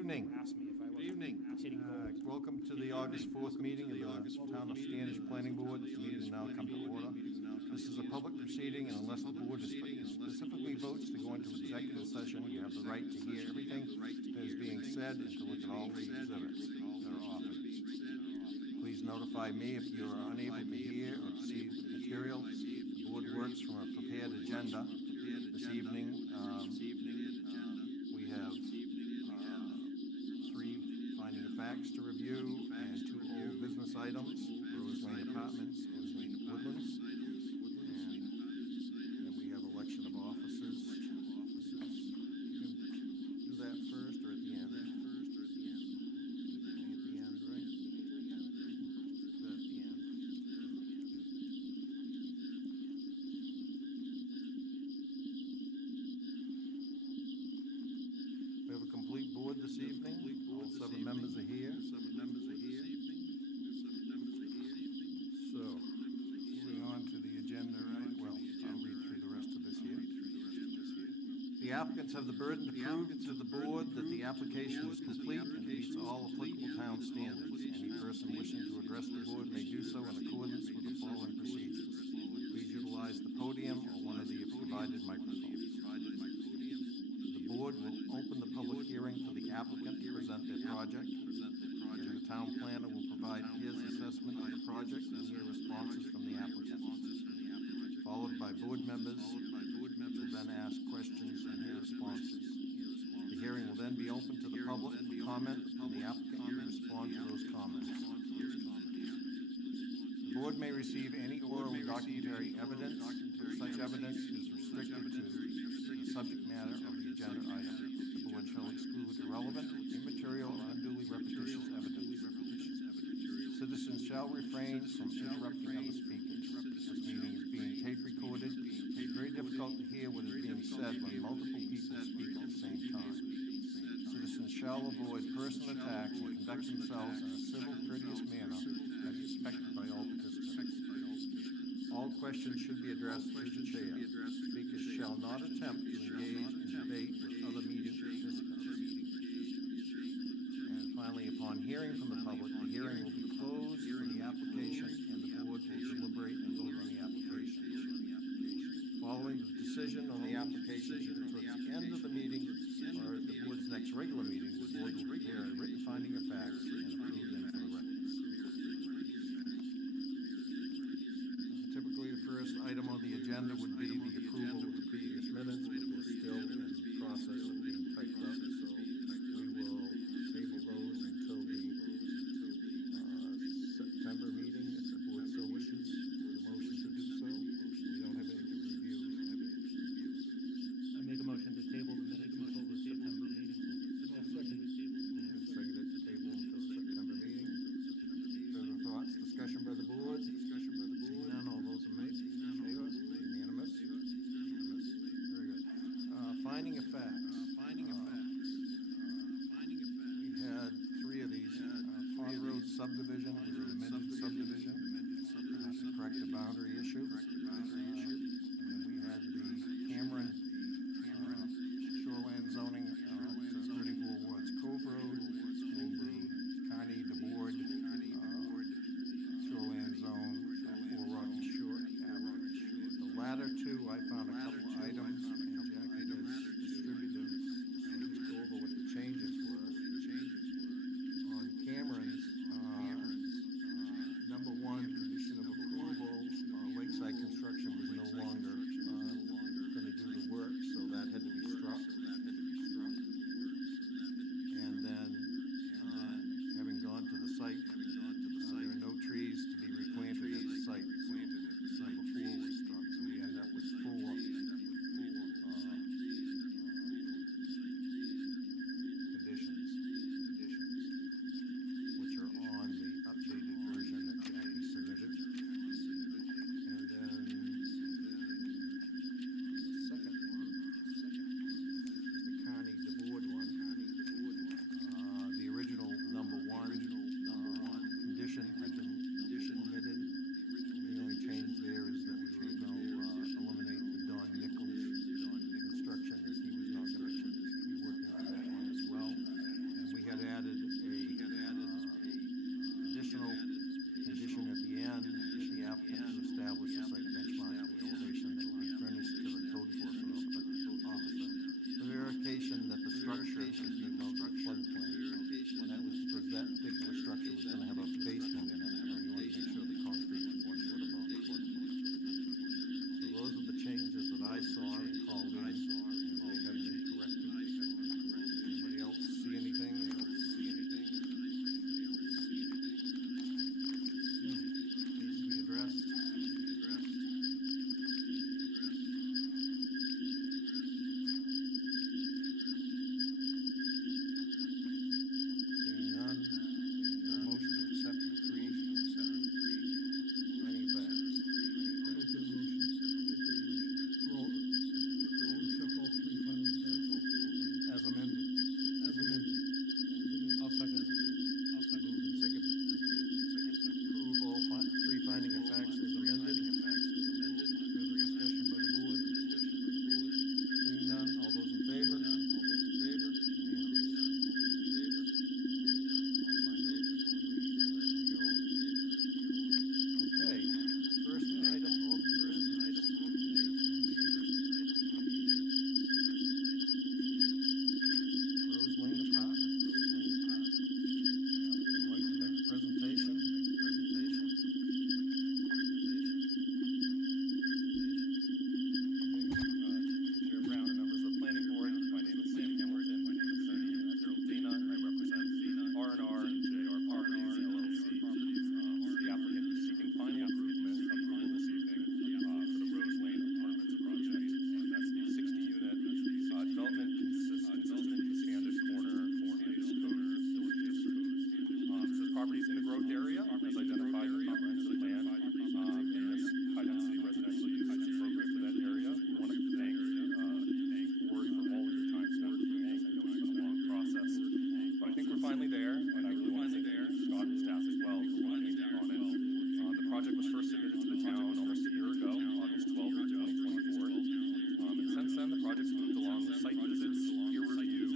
evening. Asked me if I Good evening. hitting gold. Welcome to the August 4th meeting of the Town of Standish Planning Board. The meeting will now come to order. This is a public proceeding, and unless the board specifically votes to go into executive session, you have the right to hear everything that is being said and to look at all the exhibits that are offered. Please notify me if you are unable to hear or see the material. The board works from a prepared agenda. This evening, we have three finding of facts to review and two old business items, Rose Lane Apartments and Woodlands. And we have election of officers. You can do that first or at the end? At the end, right? At the end. We have a complete board this evening. All seven members are here. So, moving on to the agenda, right? Well, I'll read through the rest of this here. The applicants have the burden to prove to the board that the application is complete and meets all applicable town standards. Any person wishing to address the board may do so in accordance with the following procedures. Please utilize the podium or one of the provided microphones. The board will open the public hearing for the applicant to present their project. And the town planner will provide his assessment of the project and hear responses from the applicant. Followed by board members, which will then ask questions and hear responses. The hearing will then be open to the public for comment, and the applicant will respond to those comments. The board may receive any oral or documentary evidence, but such evidence is restricted to the subject matter of the agenda item. The board shall exclude irrelevant, immaterial, or unduly repetitious evidence. Citizens shall refrain from interrupting other speakers. This meeting is being tape recorded. It's very difficult to hear what is being said when multiple people speak at the same time. Citizens shall avoid personal attacks and conduct themselves in a civil, courteous manner as expected by all participants. All questions should be addressed through the chair. Speakers shall not attempt to engage in debate with other meeting participants. And finally, upon hearing from the public, the hearing will be closed for the application and the board will deliberate and vote on the application. Following the decision on the application, either towards the end of the meeting or at the board's next regular meeting, the board will prepare a written finding of facts and approve them for the records. Typically, the first item on the agenda would be the approval of the previous minutes, but they're still in the process of being typed up, so we will table those until the September meeting, if the board so wishes. The motion to do so. We don't have any to review. I make a motion to table the minutes until the September meeting. Seconded to table until the September meeting. Further thoughts, discussion by the board? Seeing none, all those in favor? Unanimous? Very good. Finding of facts. We had three of these. Pond Road subdivision is an amended subdivision. To correct the boundary issue. And then we had the Cameron shoreland zoning to 34 Wards Cove Road, and the Carney DeBoard shoreland zone for Rocky Shore Avenue. The latter two, I found a couple items, and Jackie has distributed and just go over what the changes were. On Cameron's, number one, condition of approval, lakeside construction was no longer going to do the work, so that had to be struck. And then, having gone to the site, there are no trees to be replanted at the site. Number four was struck, so we end up with four properties in the growth area, as identified in the comprehensive plan, in this high-density residential use that's appropriate for that area. We want to thank the board for all of your time spent doing this. I know it's been a long process, but I think we're finally there, and I really want to thank Scott and staff as well for working on it. The project was first submitted to the town almost a year ago, August 12th, 2024. And since then, the project's moved along with site visits, peer review,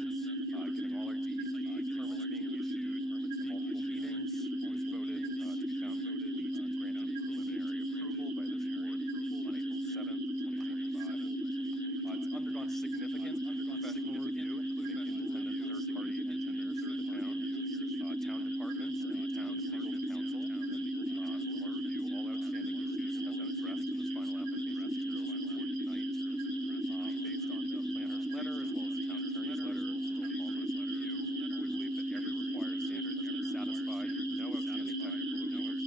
getting all our DEP permits being issued, multiple meetings. It was voted to be found complete and granted preliminary approval by this board on April 7th, 2025. It's undergone significant professional review, including independent third-party engineers for the town, town departments, and the town's legal counsel. Our review, all outstanding issues have been addressed in this final application materials before tonight. Based on the planner's letter, as well as the town attorney's letter, Joel Palmer's review, we believe that every required standard has been satisfied. No outstanding technical reports.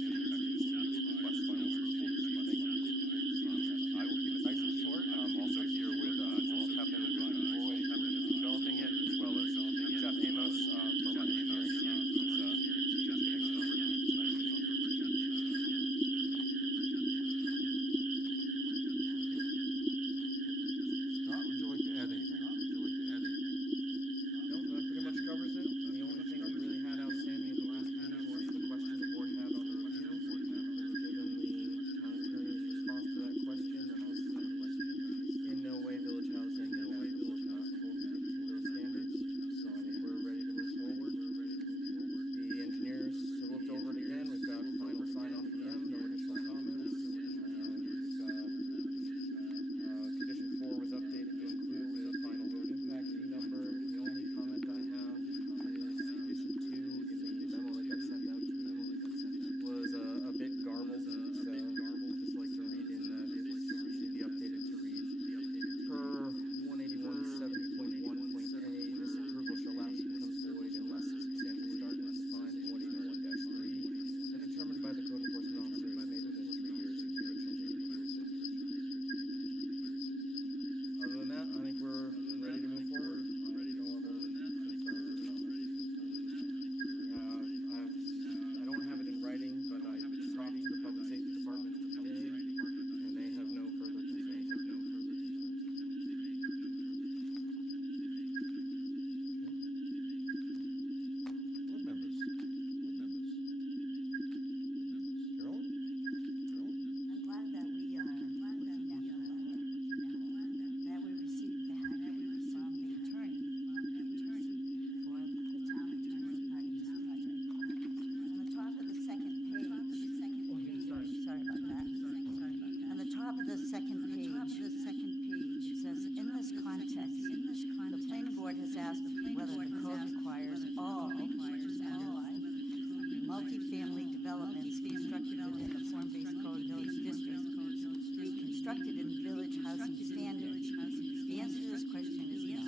Request final approval this evening. I will keep it nice and short. I'm also here with Joel Pepin and Ryan Boyd, who are developing it, as well as Jeff Amos from our engineering team, who's getting for review tonight. Scott, would you like to add anything? No, that pretty much covers it. The only thing we really had outstanding at the last meeting was the question the board had on the review. Given the town attorney's response to that question, that this is in no way village housing, and that the board not holding it to those standards. So I think we're ready to move forward. The engineers have looked over it again. We've got final sign-off from them, no additional comments. And we've got condition 4 was updated to include the final road impact fee number. The only comment I have is condition 2 in the memo that got sent out to you was a bit garbled. So just like to read in it should be updated to read per 18170.1.a. This approval shall lapse and becomes void unless a substantial start is defined in 181-3 and determined by the code enforcement officer is made within 3 years of the original date. Other than that, I think we're ready to move forward. I don't have it in writing, but I talked to the public safety department today, and they have no further concerns. Board members? Carolyn? I'm glad that we are looking at the letter that we received back from the attorney for the town attorney part of this project. On the top of the second page, sorry about that. On the top of the second page, it says, in this context, the planning board has asked whether the code requires all, which is underlined, multifamily developments constructed within the form-based code village district be constructed in village housing standards. The answer to this question is no.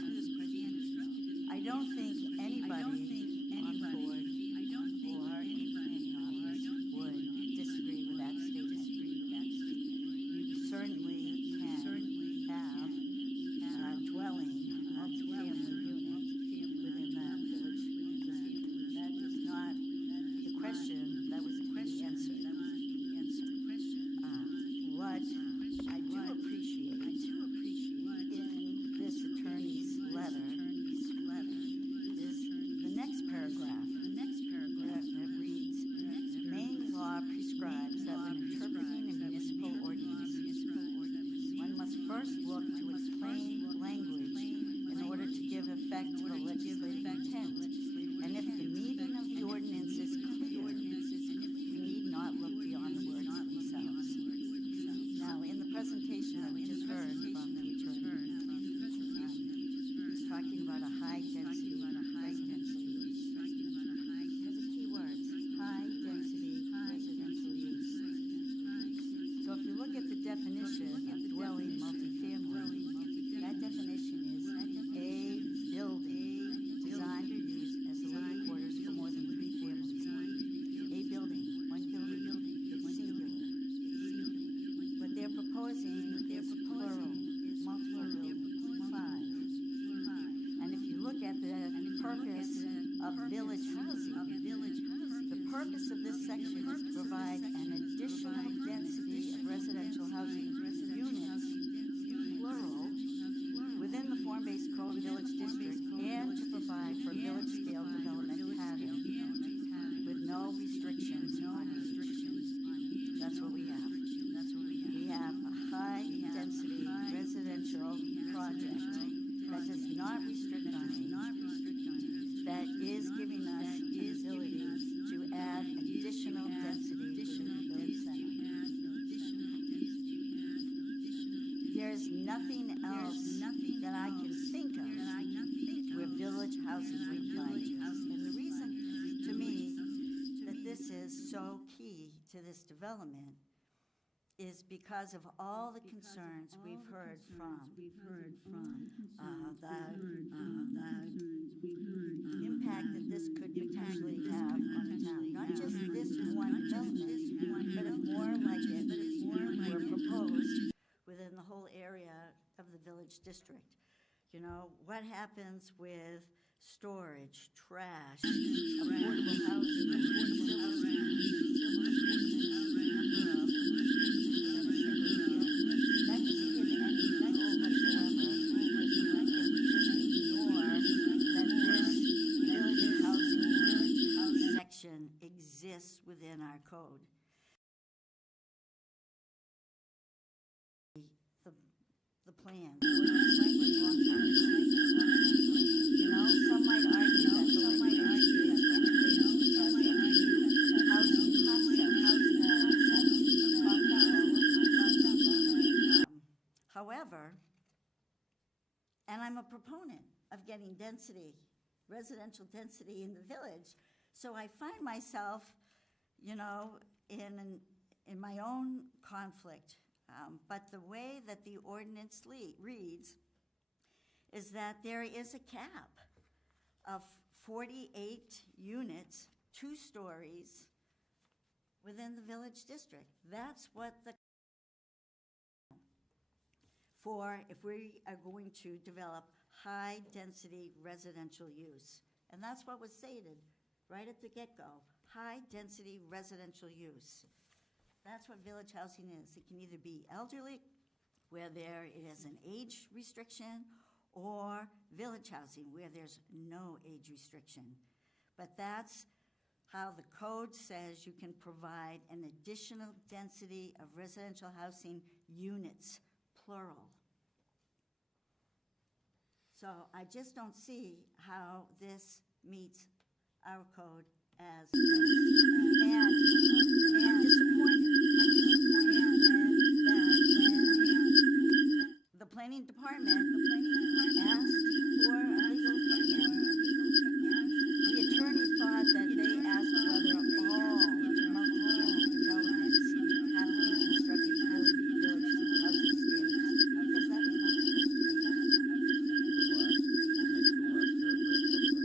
I don't think anybody on the board or in the planning office would disagree with that statement. You certainly can have a dwelling, multifamily unit within that village district. That is not the question that was to be answered. What I do appreciate in this attorney's letter purpose of this section is to provide an additional density of residential housing units, plural, within the form-based code village district and to provide for village-scale development pattern with no restrictions on age. That's what we have. We have a high-density residential project that does not restrict on age, that is giving us the ability to add additional density within the village center. There's nothing else that I can think of where village housing would apply to. And the reason, to me, that this is so key to this development is because of all the concerns we've heard from the impact that this could potentially have on the town. Not just this one development, but if more like it were proposed within the whole area of the village district. You know, what happens with storage, trash, affordable housing, that doesn't give any control whatsoever if we just ignore that this village housing section exists within our code. The plan. You know, some might argue that the language is antiquated because of the housing concept. However, and I'm a proponent of getting density, residential density in the village, so I find myself, you know, in my own conflict. But the way that the ordinance reads is that there is a cap of 48 units, 2 stories, within the village district. That's what if we are going to develop high-density residential use. And that's what was stated right at the get-go, high-density residential use. That's what village housing is. It can either be elderly, where there is an age restriction, or village housing, where there's no age restriction. But that's how the code says you can provide an additional density of residential housing units, plural. So I just don't see how this meets our code as and I'm disappointed when the planning department asked for a legal opinion. The attorney thought that they asked whether all multi-family developments have to be constructed to village housing standards, because that was not supposed to be.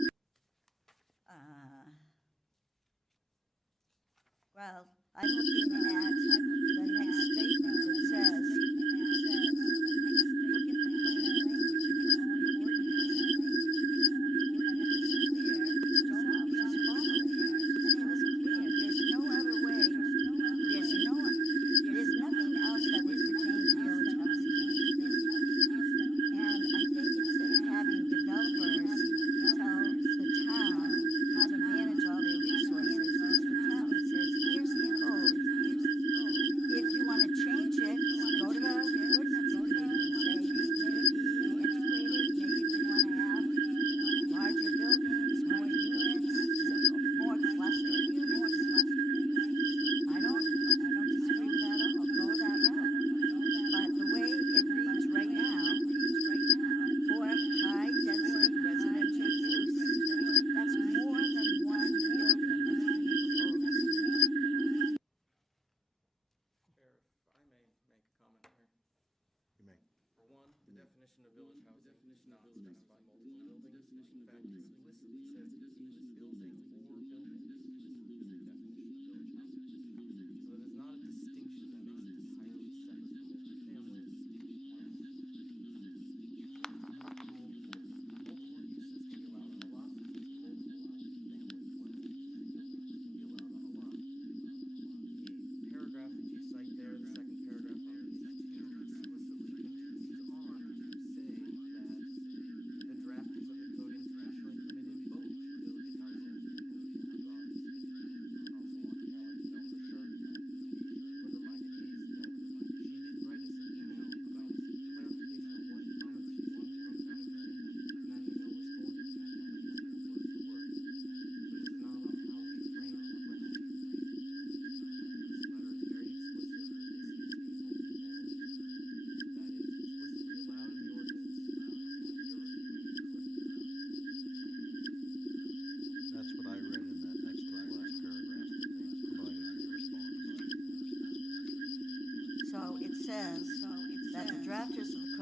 Well, I'm looking at the next statement that says, look at the plain language in your own ordinance. And if it's clear, don't just follow it. And it was clear. There's no other way. There's nothing else that would pertain to village housing. And I think instead of having developers tell the town how to manage all their resources, it's the town that says, here's the code,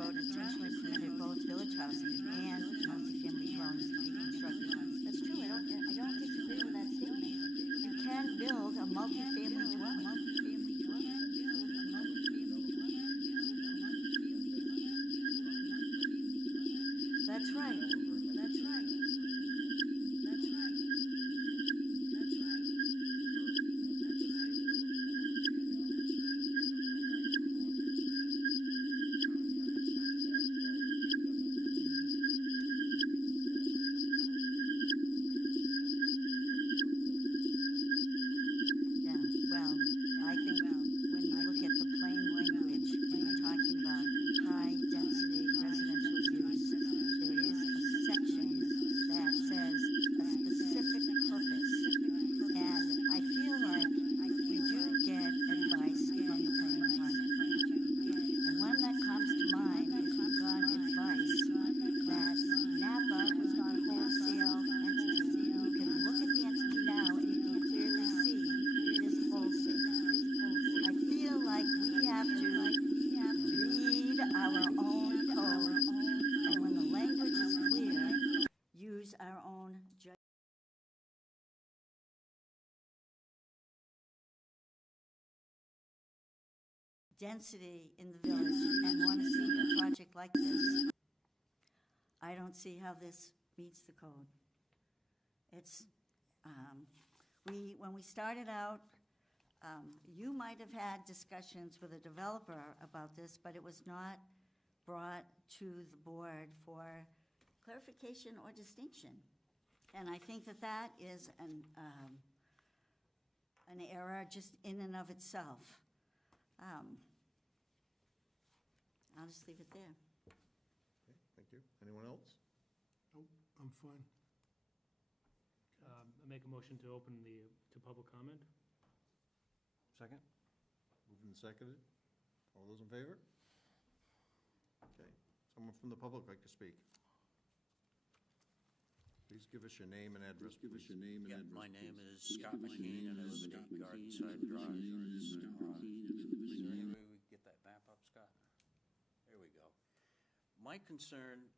Code intentionally permitted both village housing and multifamily dwellings to be constructed. That's true, I don't disagree with that statement. You can build a multifamily dwelling. That's right, that's right. That's right. That's right. Yeah, well, I think when you look at the plain language, when you're talking about high-density residential use, there is a section that says a specific purpose. And I feel like we do get advice from the planning department. And one that comes to mind is we got advice that Napa was not a wholesale entity. You can look at the entity now and you can clearly see it is wholesale. I feel like we have to read our own code, and when the language is clear, use our own judgment. Density in the village and want to see a project like this, I don't see how this meets the code. It's, when we started out, you might have had discussions with a developer about this, but it was not brought to the board for clarification or distinction. And I think that that is an error just in and of itself. I'll just leave it there. Okay, thank you. Anyone else? Nope, I'm fine. I make a motion to open to public comment. Second? Moved and seconded. All those in favor? Okay. Someone from the public like to speak? Please give us your name and address, please. Yeah, my name is Scott McKean, and I live at 8 Gardenside Drive. Is there any way we can get that map up, Scott? There we go. My concern,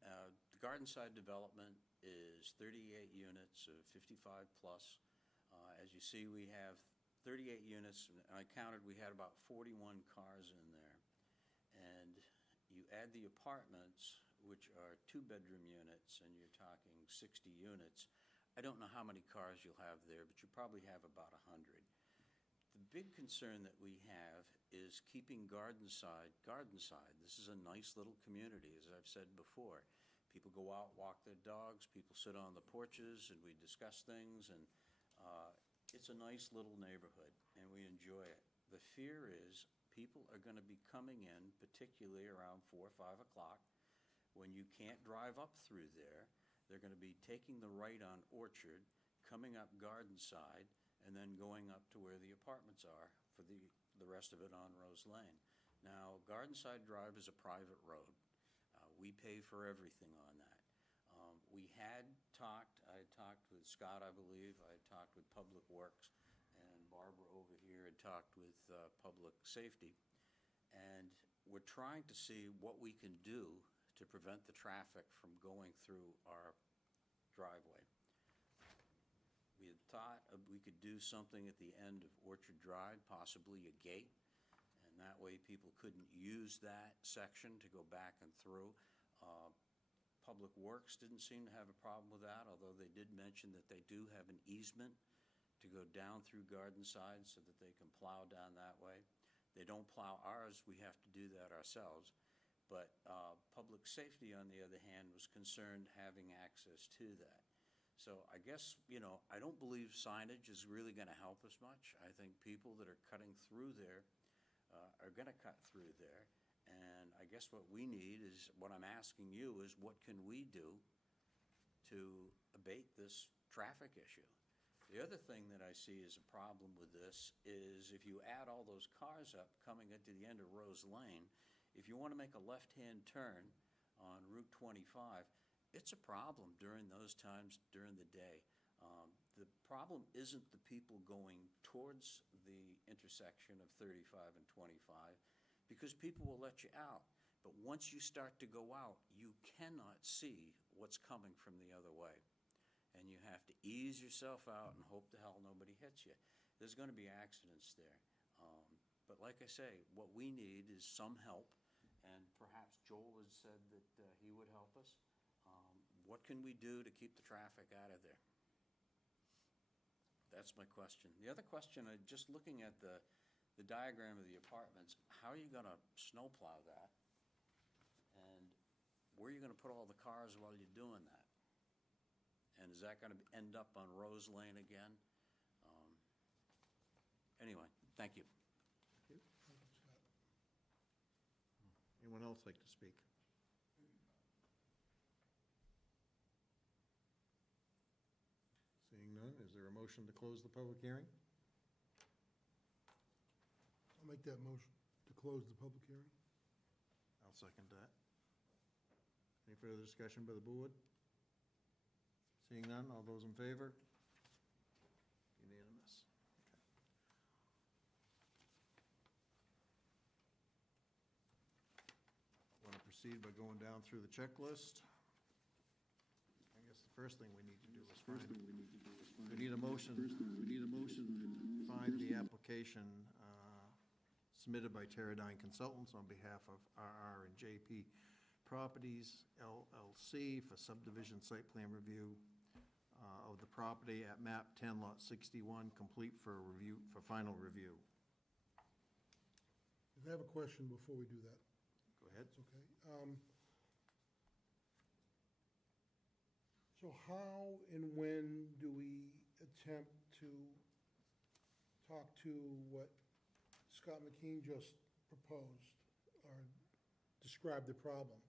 the Gardenside development is 38 units of 55 plus. As you see, we have 38 units, and I counted, we had about 41 cars in there. And you add the apartments, which are 2-bedroom units, and you're talking 60 units. I don't know how many cars you'll have there, but you probably have about 100. The big concern that we have is keeping Gardenside. This is a nice little community, as I've said before. People go out, walk their dogs, people sit on the porches, and we discuss things, and it's a nice little neighborhood, and we enjoy it. The fear is people are going to be coming in, particularly around 4 or 5 o'clock, when you can't drive up through there. They're going to be taking the right on Orchard, coming up Gardenside, and then going up to where the apartments are for the rest of it on Rose Lane. Now, Gardenside Drive is a private road. We pay for everything on that. I had talked with Scott, I believe, I had talked with Public Works, and Barbara over here had talked with Public Safety, and we're trying to see what we can do to prevent the traffic from going through our driveway. We had thought we could do something at the end of Orchard Drive, possibly a gate, and that way people couldn't use that section to go back and through. Public Works didn't seem to have a problem with that, although they did mention that they do have an easement to go down through Gardenside so that they can plow down that way. They don't plow ours, we have to do that ourselves. But Public Safety, on the other hand, was concerned having access to that. So I guess, I don't believe signage is really going to help us much. I think people that are cutting through there are going to cut through there. And I guess what we need is, what I'm asking you is, what can we do to abate this traffic issue? The other thing that I see as a problem with this is if you add all those cars up coming into the end of Rose Lane, if you want to make a left-hand turn on Route 25, it's a problem during those times during the day. The problem isn't the people going towards the intersection of 35 and 25, because people will let you out. But once you start to go out, you cannot see what's coming from the other way. And you have to ease yourself out and hope to hell nobody hits you. There's going to be accidents there. But like I say, what we need is some help, and perhaps Joel had said that he would help us. What can we do to keep the traffic out of there? That's my question. The other question, just looking at the diagram of the apartments, how are you going to snowplow that? And where are you going to put all the cars while you're doing that? And is that going to end up on Rose Lane again? Anyway, thank you. Thank you, Scott. Anyone else like to speak? Seeing none, is there a motion to close the public hearing? I'll make that motion to close the public hearing. I'll second that. Any further discussion by the board? Seeing none, all those in favor? Unanimous. Want to proceed by going down through the checklist? I guess the first thing we need to do is find, we need a motion to find the application submitted by Teradyne Consultants on behalf of RR and JP Properties LLC for subdivision site plan review of the property at map 10 lot 61, complete for review, for final review. I have a question before we do that. Go ahead. It's okay. So how and when do we attempt to talk to what Scott McKean just proposed or described the problem?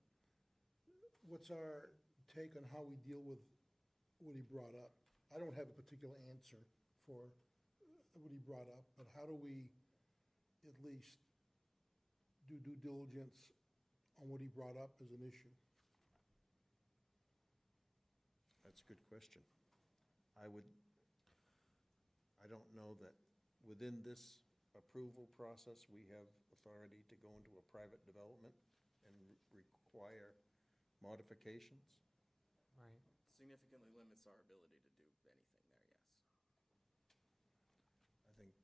What's our take on how we deal with what he brought up? I don't have a particular answer for what he brought up, but how do we at least do due diligence on what he brought up as an issue? That's a good question. I don't know that within this approval process, we have authority to go into a private development and require modifications. Right. Significantly limits our ability to do anything there, yes. I think,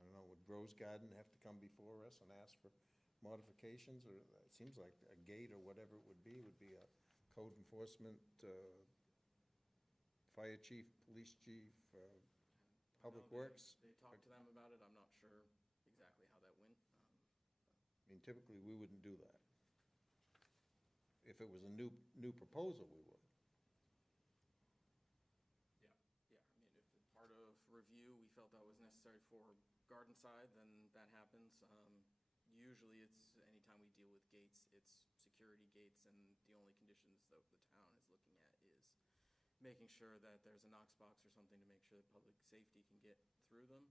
I don't know, would Rose Garden have to come before us and ask for modifications? Or it seems like a gate or whatever it would be a code enforcement, fire chief, police chief, public No, works. They talked to them about it. I'm not sure exactly how that went. I mean, typically, we wouldn't do that. If it was a new proposal, we would. Yeah. I mean, if part of review, we felt that was necessary for garden side, then that happens. Usually it's, anytime we deal with gates, it's security gates, and the only conditions that the town is looking at is making sure that there's a Knox box or something to make sure that public safety can get through them.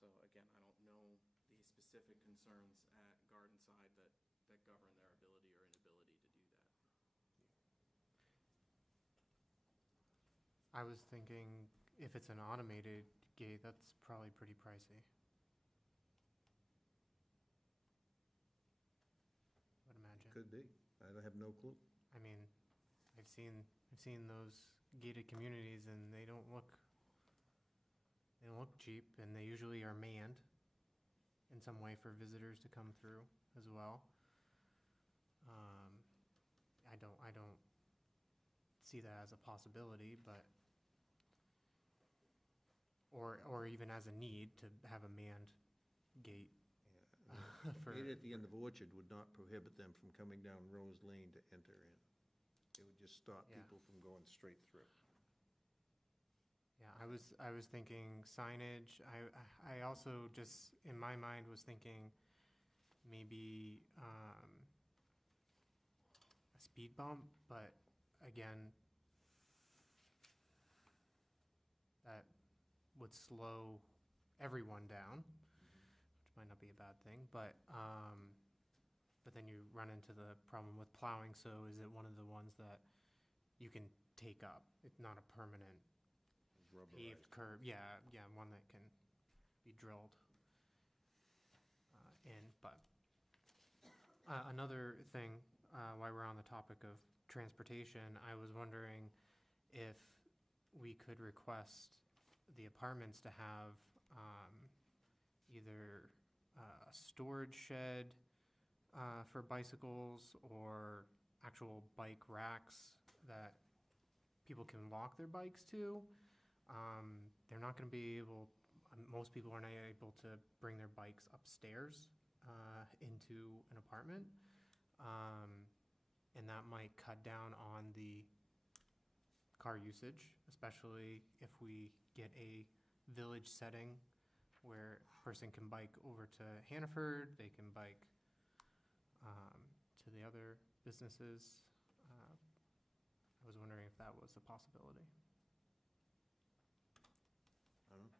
So again, I don't know the specific concerns at garden side that govern their ability or inability to do that. I was thinking if it's an automated gate, that's probably pretty pricey. I would imagine. Could be. I have no clue. I mean, I've seen those gated communities and they don't look cheap, and they usually are manned in some way for visitors to come through as well. I don't see that as a possibility, but or even as a need to have a manned gate. Yeah. For- Gate at the end of Orchard would not prohibit them from coming down Rose Lane to enter in. It would just stop Yeah. people from going straight through. Yeah, I was thinking signage. I also just, in my mind, was thinking maybe a speed bump, but again, that would slow everyone down, which might not be a bad thing, but then you run into the problem with plowing, so is it one of the ones that you can take up? It's not a permanent paved Rubberized. curb, yeah, one that can be drilled. in, but another thing, while we're on the topic of transportation, I was wondering if we could request the apartments to have either a storage shed for bicycles or actual bike racks that people can lock their bikes to. They're not going to be able, most people are not able to bring their bikes upstairs into an apartment. And that might cut down on the car usage, especially if we get a village setting where a person can bike over to Hannaford, they can bike to the other businesses. I was wondering if that was a possibility. I don't know.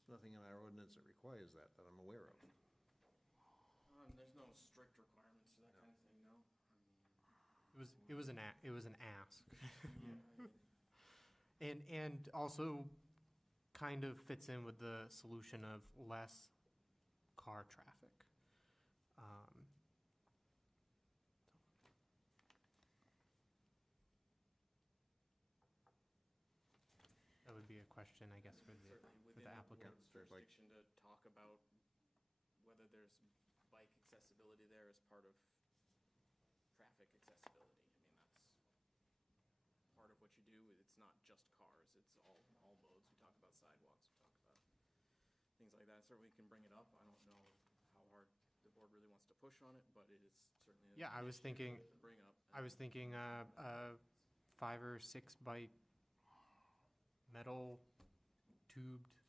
There's nothing in our ordinance that requires that I'm aware of. There's no strict requirements to that kind of thing, no? It was an ask. Yeah, And also kind of fits in with the solution of less car traffic. That would be a question, I guess, for certainly the within the applicant. board's jurisdiction to talk about whether there's bike accessibility there as part of traffic accessibility. I mean, that's part of what you do. It's not just cars, it's all modes. We talk about sidewalks, we talk about things like that. Certainly we can bring it up. I don't know how hard the board really wants to push on it, but it is certainly. Yeah, I was thinking, to bring up. I was thinking 5 or 6 bike metal tubed,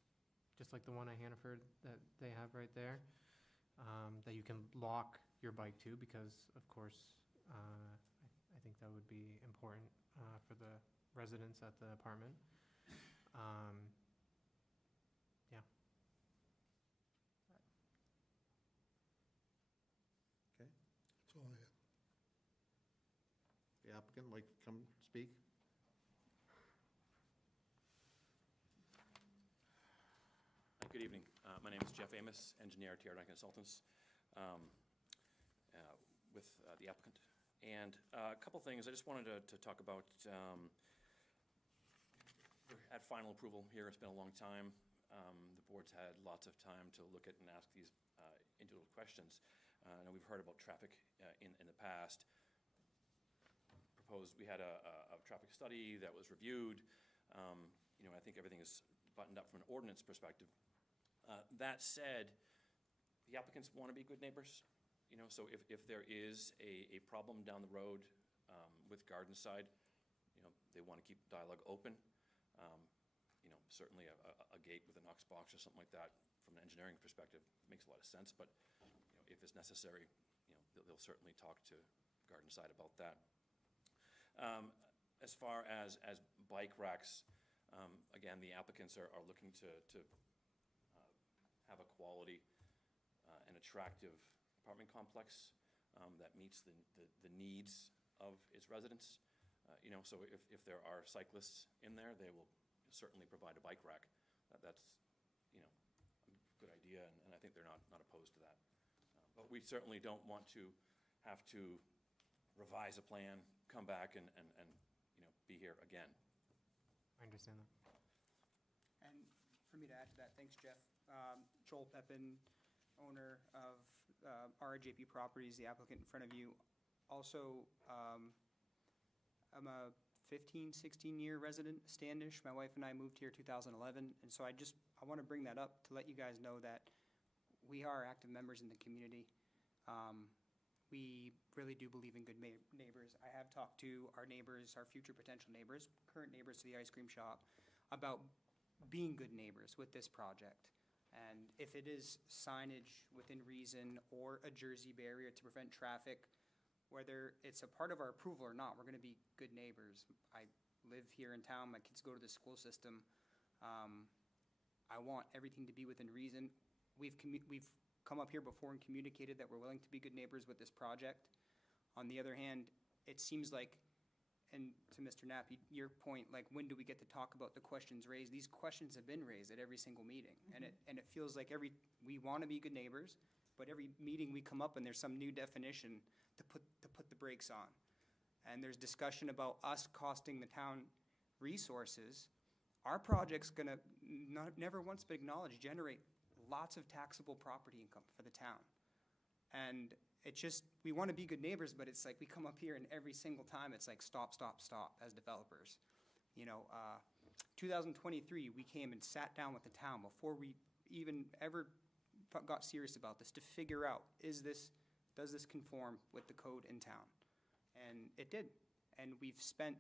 just like the one at Hannaford that they have right there, that you can lock your bike to, because of course, I think that would be important for the residents at the apartment. Yeah. Okay. That's all I have. The applicant like to come speak? Good evening. My name is Jeff Amos, engineer at TR9 Consultants, with the applicant. And a couple things I just wanted to talk about. We're at final approval here. It's been a long time. The board's had lots of time to look at and ask these individual questions. I know we've heard about traffic in the past. We had a traffic study that was reviewed. I think everything is buttoned up from an ordinance perspective. That said, the applicants want to be good neighbors. So if there is a problem down the road with Gardenside, they want to keep dialogue open. Certainly a gate with a Knox box or something like that from an engineering perspective makes a lot of sense, but if it's necessary, they'll certainly talk to Gardenside about that. As far as bike racks, again, the applicants are looking to have a quality and attractive apartment complex that meets the needs of its residents. So if there are cyclists in there, they will certainly provide a bike rack. That's a good idea, and I think they're not opposed to that. But we certainly don't want to have to revise a plan, come back and be here again. I understand that. And for me to add to that, thanks, Jeff. Joel Pepin, owner of RJP Properties, the applicant in front of you. Also, I'm a 15, 16-year resident of Standish. My wife and I moved here 2011, and so I want to bring that up to let you guys know that we are active members in the community. We really do believe in good neighbors. I have talked to our neighbors, our future potential neighbors, current neighbors to the ice cream shop, about being good neighbors with this project. And if it is signage within reason or a Jersey barrier to prevent traffic, whether it's a part of our approval or not, we're going to be good neighbors. I live here in town. My kids go to the school system. I want everything to be within reason. We've come up here before and communicated that we're willing to be good neighbors with this project. On the other hand, it seems like and to Mr. Knapp, your point, like, when do we get to talk about the questions raised? These questions have been raised at every single meeting, and it feels like we want to be good neighbors, but every meeting we come up and there's some new definition to put the brakes on. And there's discussion about us costing the town resources. Our project's gonna, never once been acknowledged, generate lots of taxable property income for the town. And it just, we want to be good neighbors, but it's like we come up here and every single time it's like stop, stop, stop as developers. 2023, we came and sat down with the town before we even ever got serious about this to figure out, does this conform with the code in town? And it did. And we've spent,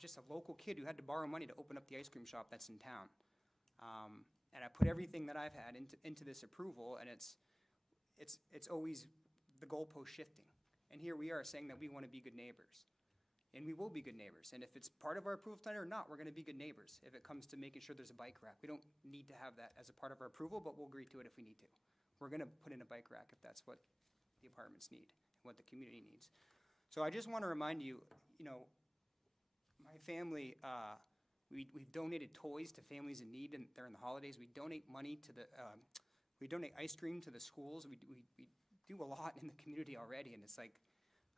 just a local kid who had to borrow money to open up the ice cream shop that's in town. And I put everything that I've had into this approval, and it's always the goalpost shifting. And here we are saying that we want to be good neighbors. And we will be good neighbors. And if it's part of our approval tonight or not, we're going to be good neighbors if it comes to making sure there's a bike rack. We don't need to have that as a part of our approval, but we'll agree to it if we need to. We're going to put in a bike rack if that's what the apartments need, what the community needs. So I just want to remind you, my family, we've donated toys to families in need during the holidays. We donate money to we donate ice cream to the schools. We do a lot in the community already, and it's like,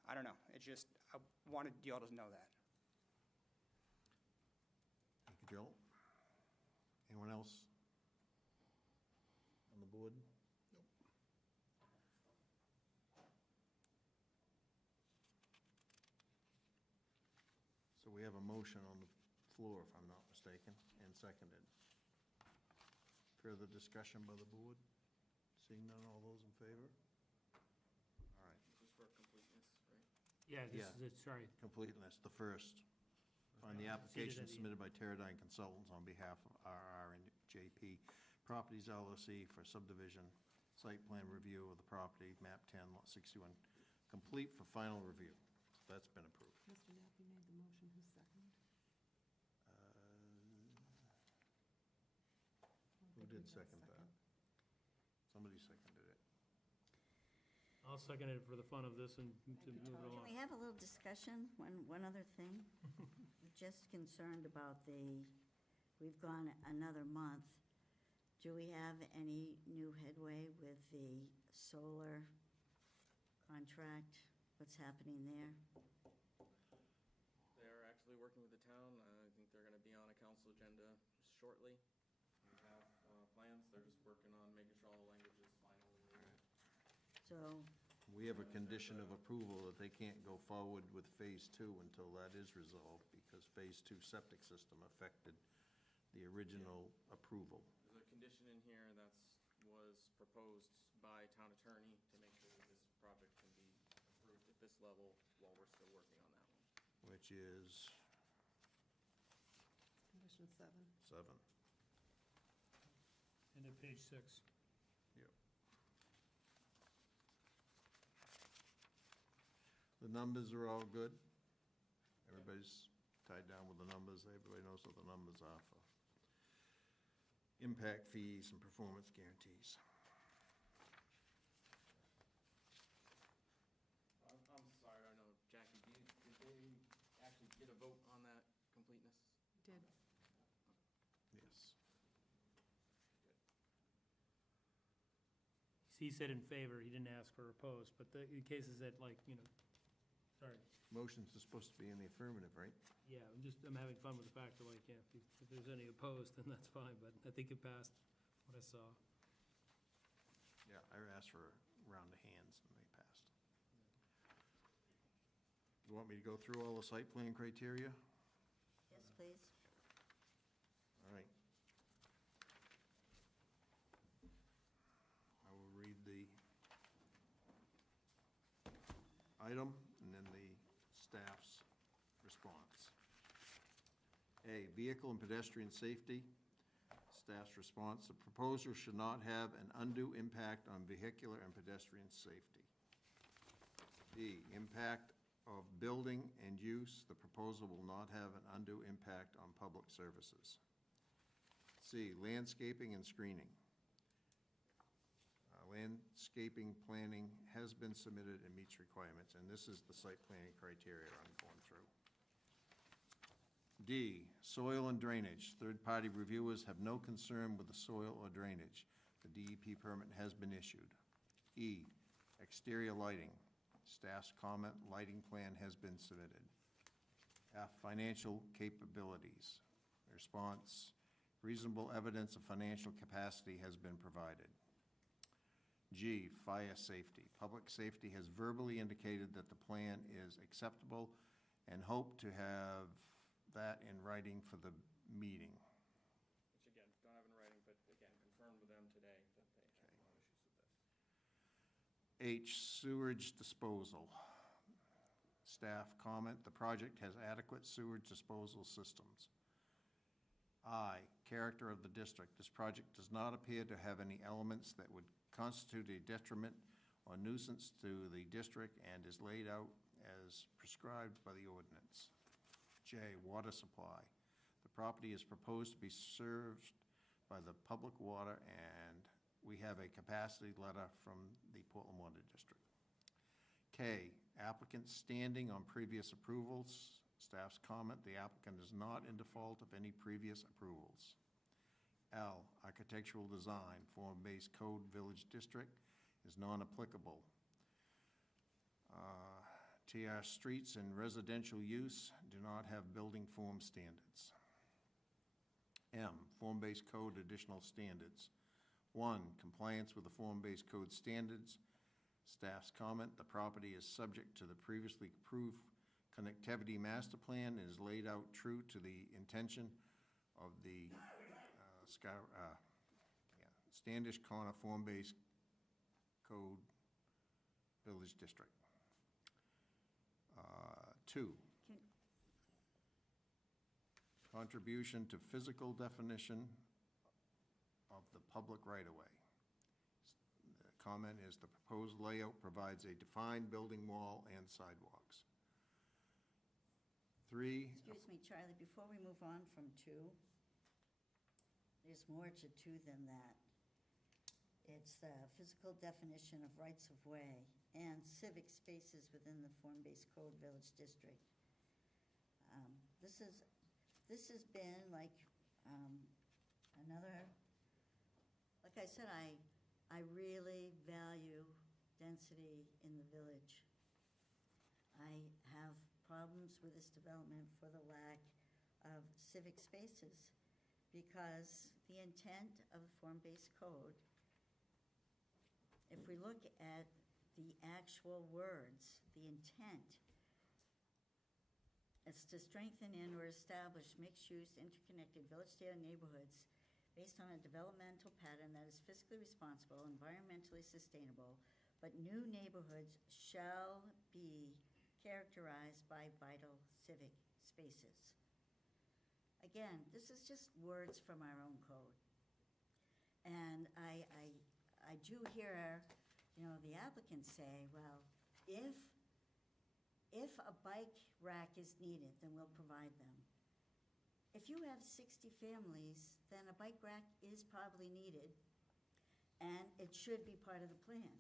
I don't know, I wanted you all to know that. Thank you, Joel. Anyone else on the board? So we have a motion on the floor, if I'm not mistaken, and seconded. Further discussion by the board? Seeing none, all those in favor? All right. Just for completeness, right? Yeah, Yeah. sorry. Completeness, the first. Find the application submitted by Teradyne Consultants on behalf of RR and JP Properties LLC for subdivision site plan review of the property, map 10, lot 61, complete for final review. That's been approved. Mr. Knapp, you made the motion, who's second? Who did second that? Somebody seconded it. I'll second it for the fun of this and to move it Can along. we have a little discussion? One other thing. We're just concerned about we've gone another month. Do we have any new headway with the solar contract? What's happening there? They're actually working with the town. I think they're gonna be on a council agenda shortly. We have plans. They're just working on making sure all the language is final. So, We have a condition of approval that they can't go forward with Phase 2 until that is resolved, because Phase 2 septic system affected the original approval. There's a condition in here was proposed by town attorney to make sure that this project can be approved at this level while we're still working on that one. Which is Condition 7. 7. End of page 6. Yep. The numbers are all good? Everybody's tied down with the numbers? Everybody knows what the numbers are for impact fees and performance guarantees. I'm sorry, I know, Jackie, did they actually get a vote on that completeness? Did. Yes. He said in favor, he didn't ask for opposed, but the cases that sorry. Motions are supposed to be in the affirmative, right? Yeah, I'm having fun with the fact that if there's any opposed, then that's fine, but I think it passed what I saw. Yeah, I asked for a round of hands and they passed. You want me to go through all the site plan criteria? yes, please. All right. I will read the item and then the staff's response. A, vehicle and pedestrian safety. Staff's response, the proposer should not have an undue impact on vehicular and pedestrian safety. B, impact of building and use, the proposal will not have an undue impact on public services. C, landscaping and screening. Landscaping planning has been submitted and meets requirements, and this is the site planning criteria I'm going through. D, soil and drainage. Third-party reviewers have no concern with the soil or drainage. The DEP permit has been issued. E, exterior lighting. Staff's comment, lighting plan has been submitted. F, financial capabilities. Response, reasonable evidence of financial capacity has been provided. G, fire safety. Public safety has verbally indicated that the plan is acceptable and hope to have that in writing for the meeting. Which again, don't have in writing, but again, confirmed with them today that they have no issues with this. H, sewage disposal. Staff comment, the project has adequate sewage disposal systems. I, character of the district. This project does not appear to have any elements that would constitute a detriment or nuisance to the district and is laid out as prescribed by the ordinance. J, water supply. The property is proposed to be served by the public water, and we have a capacity letter from the Portland Water District. K, applicant's standing on previous approvals. Staff's comment, the applicant is not in default of any previous approvals. L, architectural design, form-based code village district is non-applicable. TR streets and residential use do not have building form standards. M, form-based code additional standards. 1, compliance with the form-based code standards. Staff's comment, the property is subject to the previously approved connectivity master plan and is laid out true to the intention of the Standish Corner form-based code village district. 2, contribution to physical definition of the public right-of-way. The comment is the proposed layout provides a defined building wall and sidewalks. 3. Excuse me, Charlie, before we move on from 2, there's more to 2 than that. It's the physical definition of rights-of-way and civic spaces within the form-based code village district. This has been like another, like I said, I really value density in the village. I have problems with this development for the lack of civic spaces, because the intent of the form-based code, if we look at the actual words, the intent, it's to strengthen and or establish mixed-use, interconnected village-style neighborhoods based on a developmental pattern that is fiscally responsible, environmentally sustainable, but new neighborhoods shall be characterized by vital civic spaces. Again, this is just words from our own code. And I do hear, the applicants say, well, if a bike rack is needed, then we'll provide them. If you have 60 families, then a bike rack is probably needed, and it should be part of the plan.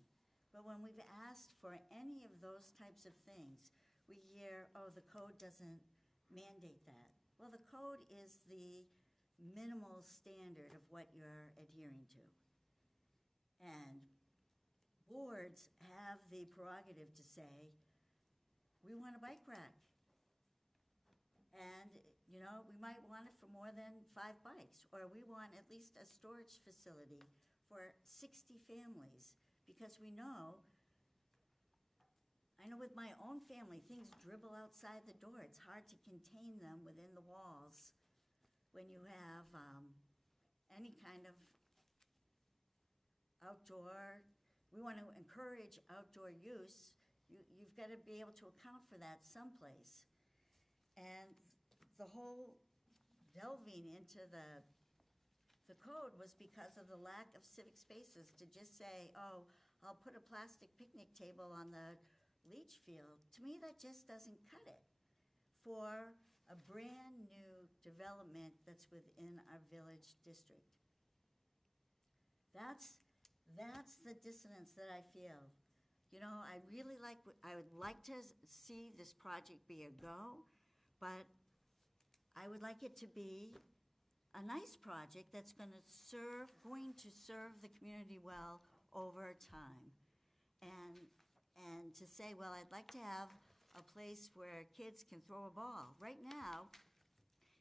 But when we've asked for any of those types of things, we hear, oh, the code doesn't mandate that. Well, the code is the minimal standard of what you're adhering to. And boards have the prerogative to say, we want a bike rack. And, we might want it for more than 5 bikes, or we want at least a storage facility for 60 families, because I know with my own family, things dribble outside the door. It's hard to contain them within the walls when you have any kind of outdoor. We want to encourage outdoor use. You've got to be able to account for that someplace. And the whole delving into the code was because of the lack of civic spaces to just say, oh, I'll put a plastic picnic table on the leach field. To me, that just doesn't cut it for a brand new development that's within our village district. That's the dissonance that I feel. I would like to see this project be a go, but I would like it to be a nice project that's going to serve the community well over time. And to say, well, I'd like to have a place where kids can throw a ball. Right now,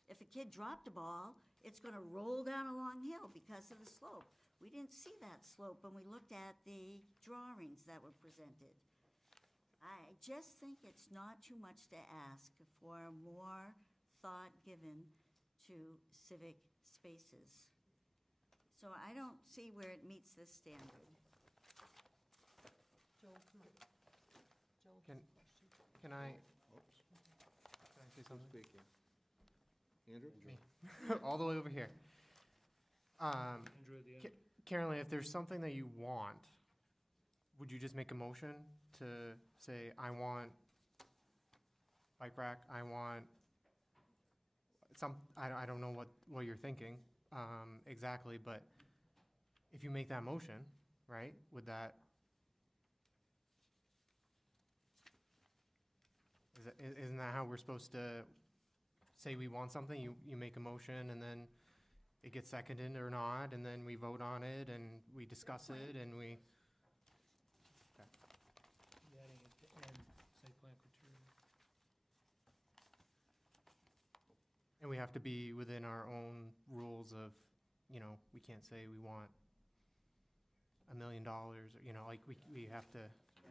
if a kid dropped a ball, it's going to roll down a long hill because of the slope. We didn't see that slope when we looked at the drawings that were presented. I just think it's not too much to ask for more thought given to civic spaces. So I don't see where it meets this standard. Joel, come on. Joel Can- has a question. Can I Oops, say who's something? speaking? Andrew? Me. All the way over here. Andrew, at the end. Carolyn, if there's something that you want, would you just make a motion to say, I want bike rack, I want I don't know what you're thinking exactly, but if you make that motion, right, would that, isn't that how we're supposed to say we want something? You make a motion and then it gets seconded or not, and then we vote on it and we discuss it and we. Adding it to end site plan criteria. And we have to be within our own rules of, we can't say we want $1 million, or, like, we have to.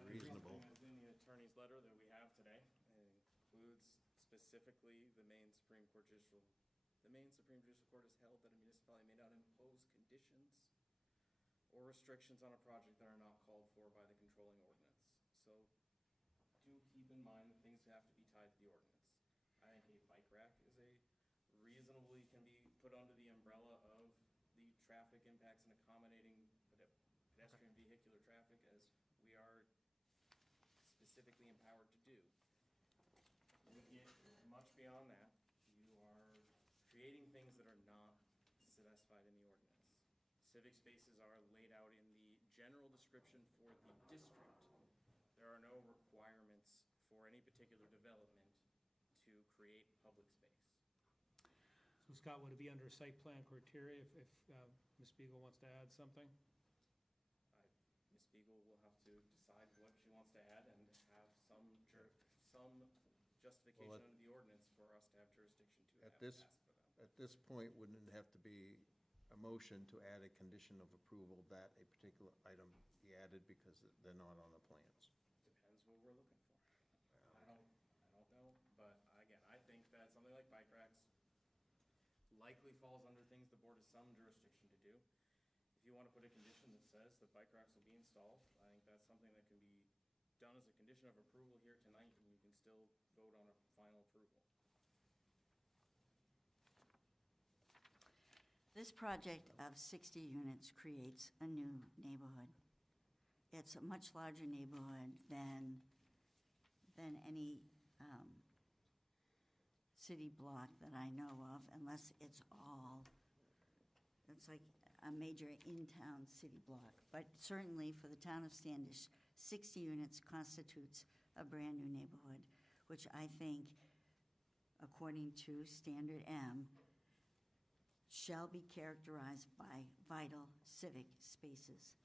Reasonable. Everything is in the attorney's letter that we have today. It includes specifically the Maine Supreme Court has held that a municipality may not impose conditions or restrictions on a project that are not called for by the controlling ordinance. So do keep in mind that things have to be tied to the ordinance. I think a bike rack is can be put under the umbrella of the traffic impacts and accommodating pedestrian vehicular traffic as we are specifically empowered to do. When you get much beyond that, you are creating things that are not specified in the ordinance. Civic spaces are laid out in the general description for the district. There are no requirements for any particular development to create public space. So Scott, would it be under site plan criteria if Ms. Spiegel wants to add something? Ms. Spiegel will have to decide what she wants to add and have some justification Well, under the ordinance for us to have jurisdiction to At have this, asked for them. at this point, wouldn't it have to be a motion to add a condition of approval that a particular item be added because they're not on the plans? Depends what we're looking for. I don't know, but again, I think that something like bike racks likely falls under things the board has some jurisdiction to do. If you want to put a condition that says that bike racks will be installed, I think that's something that can be done as a condition of approval here tonight, and you can still vote on a final approval. This project of 60 units creates a new neighborhood. It's a much larger neighborhood than any city block that I know of, unless it's like a major in-town city block. But certainly for the town of Standish, 60 units constitutes a brand-new neighborhood, which I think, according to Standard M, shall be characterized by vital civic spaces.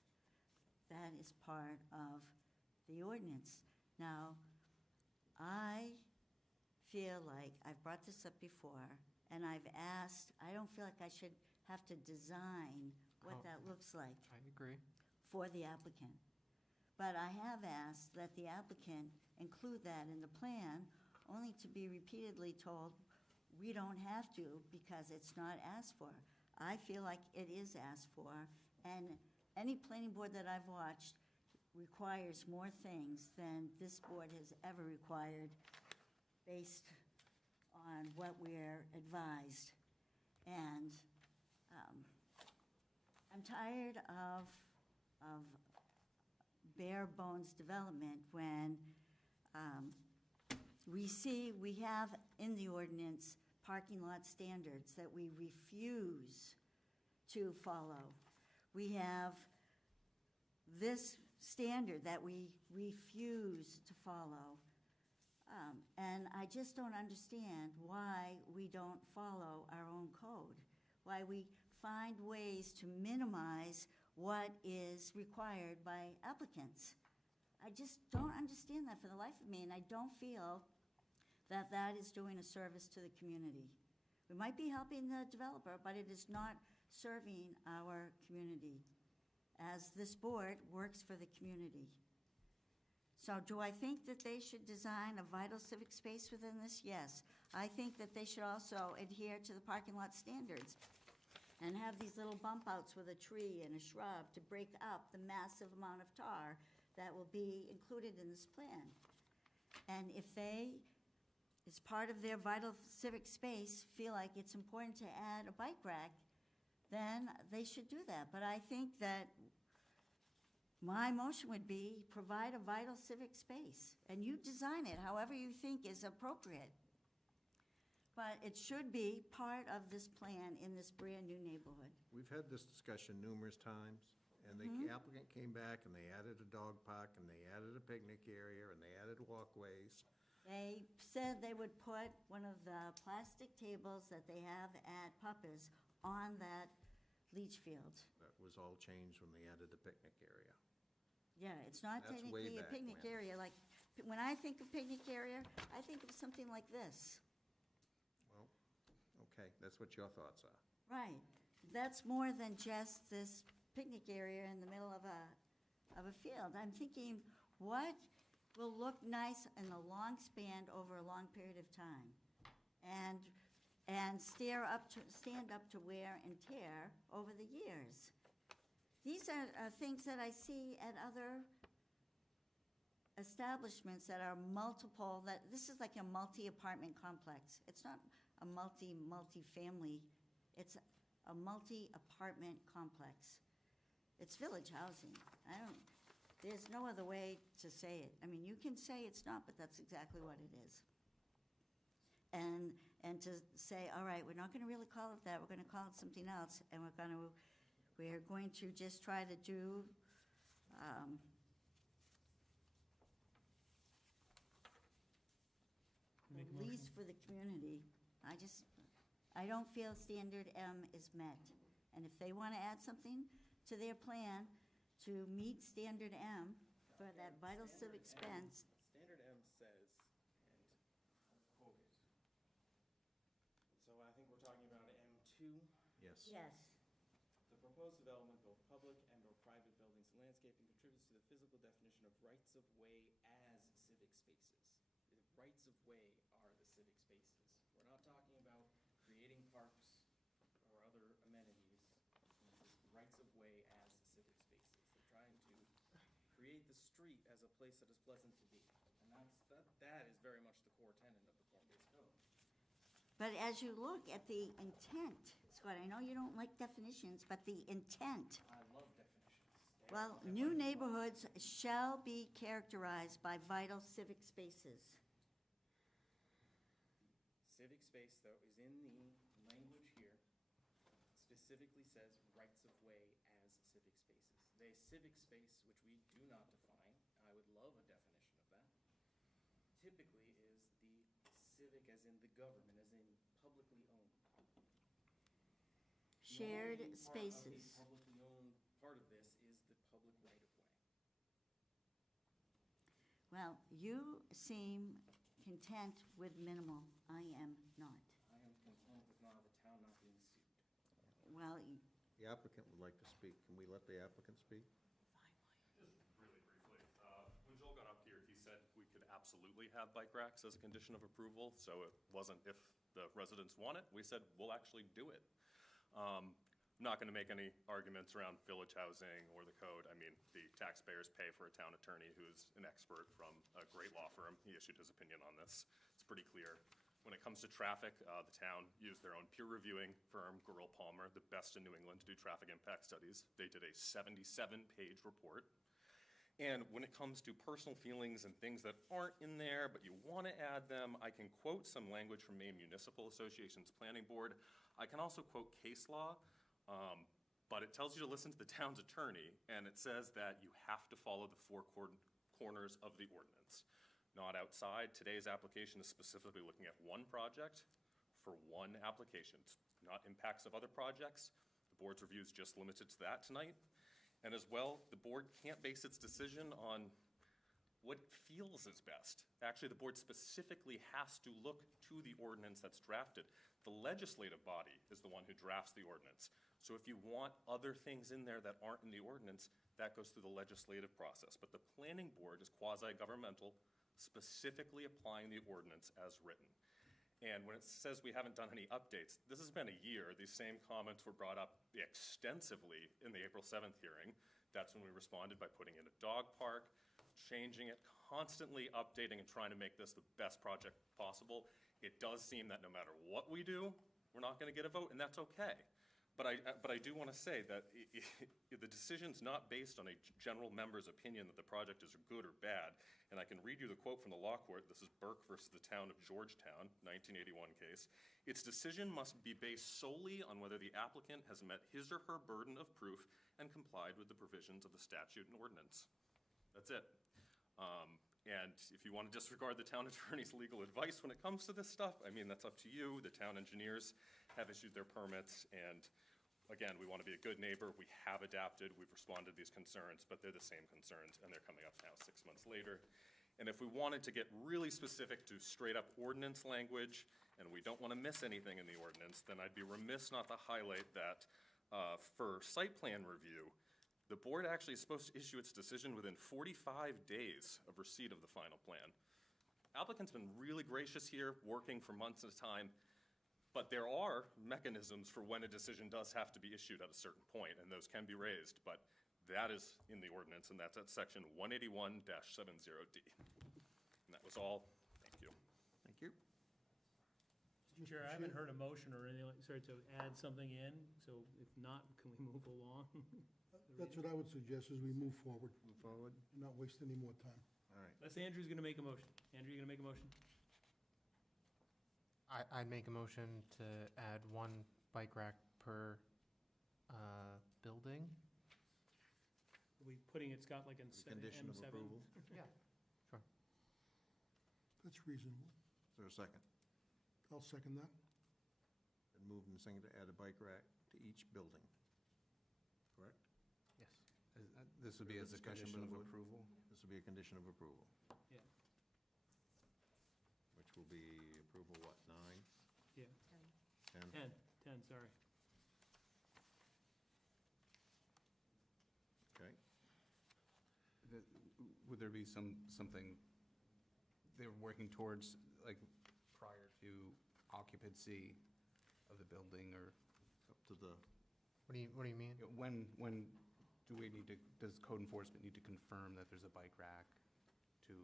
That is part of the ordinance. Now, I feel like, I've brought this up before, and I've asked, I don't feel like I should have to design what that looks like I agree. for the applicant. But I have asked that the applicant include that in the plan, only to be repeatedly told, we don't have to because it's not asked for. I feel like it is asked for, and any planning board that I've watched requires more things than this board has ever required based on what we're advised. And I'm tired of bare bones development when we have in the ordinance parking lot standards that we refuse to follow. We have this standard that we refuse to follow. And I just don't understand why we don't follow our own code, why we find ways to minimize what is required by applicants. I just don't understand that for the life of me, and I don't feel that that is doing a service to the community. We might be helping the developer, but it is not serving our community, as this board works for the community. So do I think that they should design a vital civic space within this? Yes. I think that they should also adhere to the parking lot standards and have these little bump outs with a tree and a shrub to break up the massive amount of tar that will be included in this plan. And if they, as part of their vital civic space, feel like it's important to add a bike rack, then they should do that. But I think that my motion would be provide a vital civic space, and you design it however you think is appropriate. But it should be part of this plan in this brand-new neighborhood. We've had this discussion numerous times, and the applicant came back and they added a dog park, and they added a picnic area, and they added walkways. They said they would put one of the plastic tables that they have at Puppa's on that leach field. That was all changed when they added the picnic area. Yeah, it's not That's way technically a back picnic when. area. Like, when I think of picnic area, I think of something like this. Well, okay, that's what your thoughts are. Right. That's more than just this picnic area in the middle of a field. I'm thinking, what will look nice in the long span over a long period of time? And stand up to wear and tear over the years. These are things that I see at other establishments that are multiple, that this is like a multi-apartment complex. It's not a multi-family, it's a multi-apartment complex. It's village housing. There's no other way to say it. I mean, you can say it's not, but that's exactly what it is. And to say, all right, we're not gonna really call it that, we're gonna call it something else, and we're going to just try to do, Make a the least for the community. I don't feel standard M is met. And if they want to add something to their plan to meet standard M for that vital civic expense, Standard M says, and I'll quote it. So I think we're talking about M2. Yes. yes. The proposed development, both public and/or private buildings and landscaping, contributes to the physical definition of rights of way as civic spaces. The rights of way are the civic spaces. We're not talking about creating parks or other amenities. This is rights of way as civic spaces. They're trying to create the street as a place that is pleasant to be. And that is very much the core tenet of the form-based code. But as you look at the intent, Scott, I know you don't like definitions, but the intent. I love definitions. Well, new neighborhoods shall be characterized by vital civic spaces. Civic space, though, is in the language here, specifically says rights of way as civic spaces. The civic space, which we do not define, I would love a definition of that, typically is the civic as in the government, as in publicly owned. Shared The only spaces. Part of the publicly owned part of this is the public right of way. Well, you seem content with minimal. I am not. I am content with not the town not being sued. Well, The applicant would like to speak. Can we let the applicant speak? Just really briefly, when Joel got up here, he said we could absolutely have bike racks as a condition of approval, so it wasn't if the residents want it, we said we'll actually do it. I'm not gonna make any arguments around village housing or the code. I mean, the taxpayers pay for a town attorney who's an expert from a great law firm. He issued his opinion on this. It's pretty clear. When it comes to traffic, the town used their own peer reviewing firm, Gurl Palmer, the best in New England to do traffic impact studies. They did a 77-page report. And when it comes to personal feelings and things that aren't in there, but you want to add them, I can quote some language from Maine Municipal Association's Planning Board. I can also quote case law, but it tells you to listen to the town's attorney, and it says that you have to follow the four corners of the ordinance. not outside. Today's application is specifically looking at one project for one application. It's not impacts of other projects. The board's review is just limited to that tonight. And as well, the board can't base its decision on what it feels is best. Actually, the board specifically has to look to the ordinance that's drafted. The legislative body is the one who drafts the ordinance. So if you want other things in there that aren't in the ordinance, that goes through the legislative process. But the planning board is quasi-governmental, specifically applying the ordinance as written. And when it says we haven't done any updates, this has been a year. These same comments were brought up extensively in the April 7th hearing. That's when we responded by putting in a dog park, changing it, constantly updating and trying to make this the best project possible. It does seem that no matter what we do, we're not gonna get a vote, and that's okay. But I do wanna say that the decision's not based on a general member's opinion that the project is good or bad. And I can read you the quote from the law court. This is Burke versus the Town of Georgetown, 1981 case. Its decision must be based solely on whether the applicant has met his or her burden of proof and complied with the provisions of the statute and ordinance. That's it. And if you want to disregard the town attorney's legal advice when it comes to this stuff, I mean, that's up to you. The town engineers have issued their permits, and again, we want to be a good neighbor. We have adapted, we've responded to these concerns, but they're the same concerns, and they're coming up now 6 months later. And if we wanted to get really specific to straight up ordinance language, and we don't want to miss anything in the ordinance, then I'd be remiss not to highlight that for site plan review, the board actually is supposed to issue its decision within 45 days of receipt of the final plan. Applicant's been really gracious here, working for months at a time, but there are mechanisms for when a decision does have to be issued at a certain point, and those can be raised, but that is in the ordinance, and that's at section 181-70D. And that was all. Thank you. Thank you. Mr. Chair, I haven't heard a motion or anything, sorry, to add something in, so if not, can we move along? That's what I would suggest, is we move forward, Move forward. not waste any more time. All right. Unless Andrew's gonna make a motion. Andrew, you gonna make a motion? I'd make a motion to add one bike rack per building. Are we putting it, Scott, like in The condition of M7? approval. Yeah, sure. That's reasonable. Is there a second? I'll second that. And move and second to add a bike rack to each building. Correct? Yes. This would be as a condition of would- approval? This will be a condition of approval, Yeah, which will be approval, what, 9, yeah. 10? 10, sorry. Okay. Would there be something they're working towards, like, prior to occupancy of the building, or Up to the, What do you mean? you know, when do we need to, does code enforcement need to confirm that there's a bike rack to,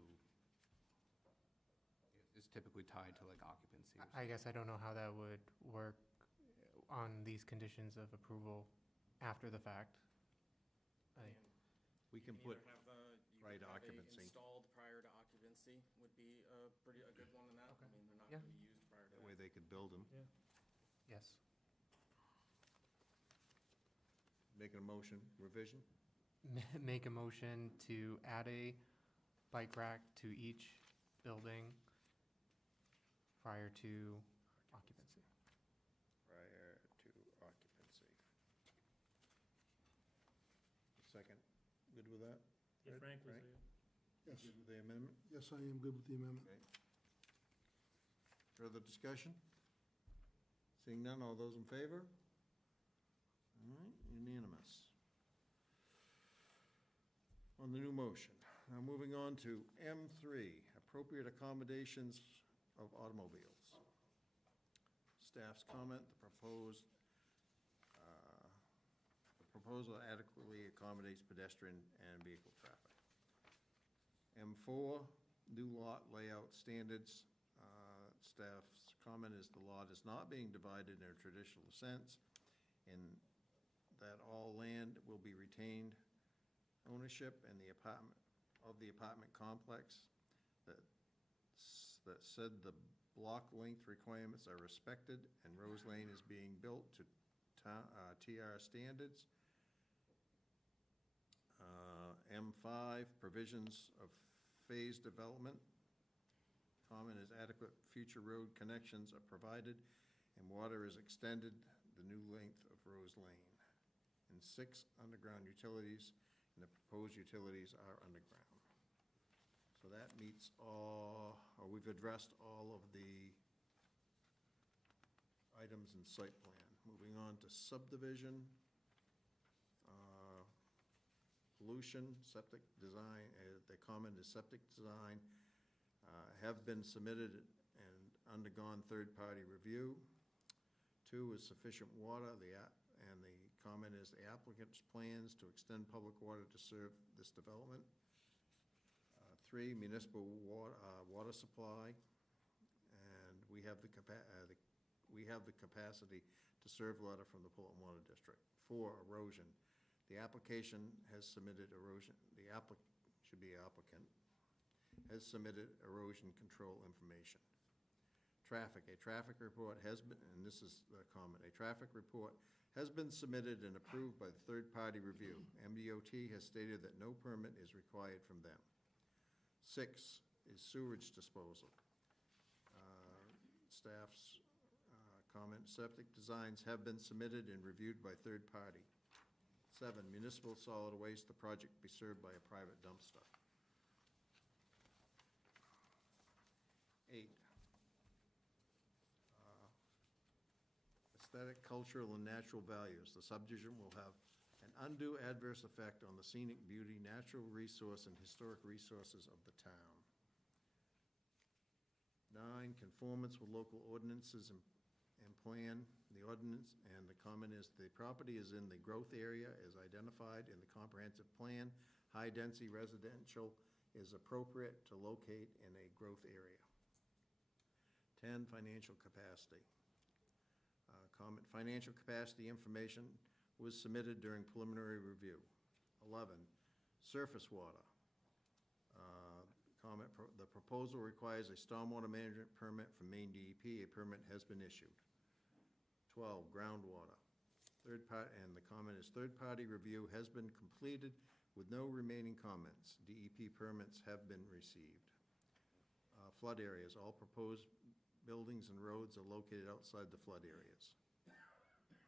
is typically tied to like occupancy? or I guess I don't know how that would work on these conditions of approval after the fact. we can You put, either have right, you could have a occupancy. installed prior to occupancy would be a good one in that. Okay. I mean, they're not Yeah. gonna be used prior to that that. way they could build them. Yes. Making a motion, revision? Make a motion to add a bike rack to each building prior to occupancy. Prior to occupancy. Second, good with that? Yeah, Frank was Frank? there. Yes, Good with the amendment? yes, I am good with the amendment. Okay. Further discussion? Seeing none, all those in favor? All right, unanimous. On the new motion, now moving on to M3, appropriate accommodations of automobiles. Staff's comment, the proposal adequately accommodates pedestrian and vehicle traffic. M4, new lot layout standards. Staff's comment is the lot is not being divided in a traditional sense, and that all land will be retained ownership in the apartment complex, that said the block length requirements are respected, and Rose Lane is being built to TR standards. M5, provisions of phased development Comment is adequate future road connections are provided and water is extended the new length of Rose Lane. And 6, underground utilities, and the proposed utilities are underground. So that meets all, or we've addressed all of the items in site plan. Moving on to subdivision, pollution, septic design, the comment is septic design have been submitted and undergone third-party review. 2 is sufficient water, and the comment is the applicant's plans to extend public water to serve this development. 3, municipal water supply, and we have the capacity to serve water from the Fulton Water District. 4, erosion. The application has submitted erosion, should be applicant, has submitted erosion control information. Traffic, a traffic report has been, and this is the comment, a traffic report has been submitted and approved by the third-party review. MDOT has stated that no permit is required from them. 6 is sewage disposal. Staff's comment, septic designs have been submitted and reviewed by third party. 7, municipal solid waste, the project be served by a private dumpster. 8, aesthetic, cultural, and natural values. The subdivision will have an undue adverse effect on the scenic beauty, natural resource, and historic resources of the town. 9, conformance with local ordinances and plan. The ordinance, and the comment is the property is in the growth area as identified in the comprehensive plan. High-density residential is appropriate to locate in a growth area. 10, financial capacity. Comment, financial capacity information was submitted during preliminary review. 11, surface water. Comment, the proposal requires a stormwater management permit from Maine DEP. A permit has been issued. 12, groundwater. And the comment is third-party review has been completed with no remaining comments. DEP permits have been received. Flood areas. All proposed buildings and roads are located outside the flood areas.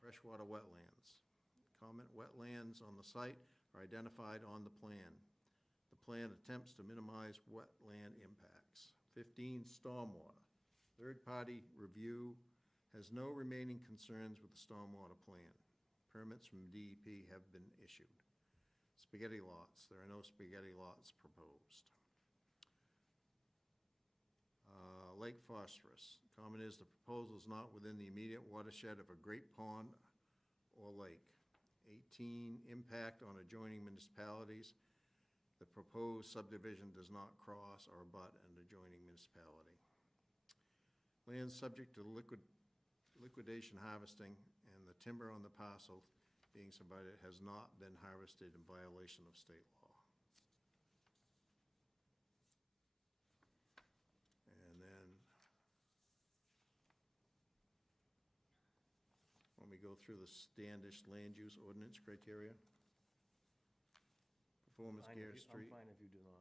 Freshwater wetlands. Comment, wetlands on the site are identified on the plan. The plan attempts to minimize wetland impacts. 15, stormwater. Third-party review has no remaining concerns with the stormwater plan. Permits from DEP have been issued. Spaghetti lots. There are no spaghetti lots proposed. Lake phosphorus. Comment is the proposal is not within the immediate watershed of a great pond or lake. 18, impact on adjoining municipalities. The proposed subdivision does not cross or abut an adjoining municipality. Land subject to liquidation harvesting, and the timber on the parcel being subdivided has not been harvested in violation of state law. And then, when we go through the Standish land use ordinance criteria, performance care street. I'm fine if you do not.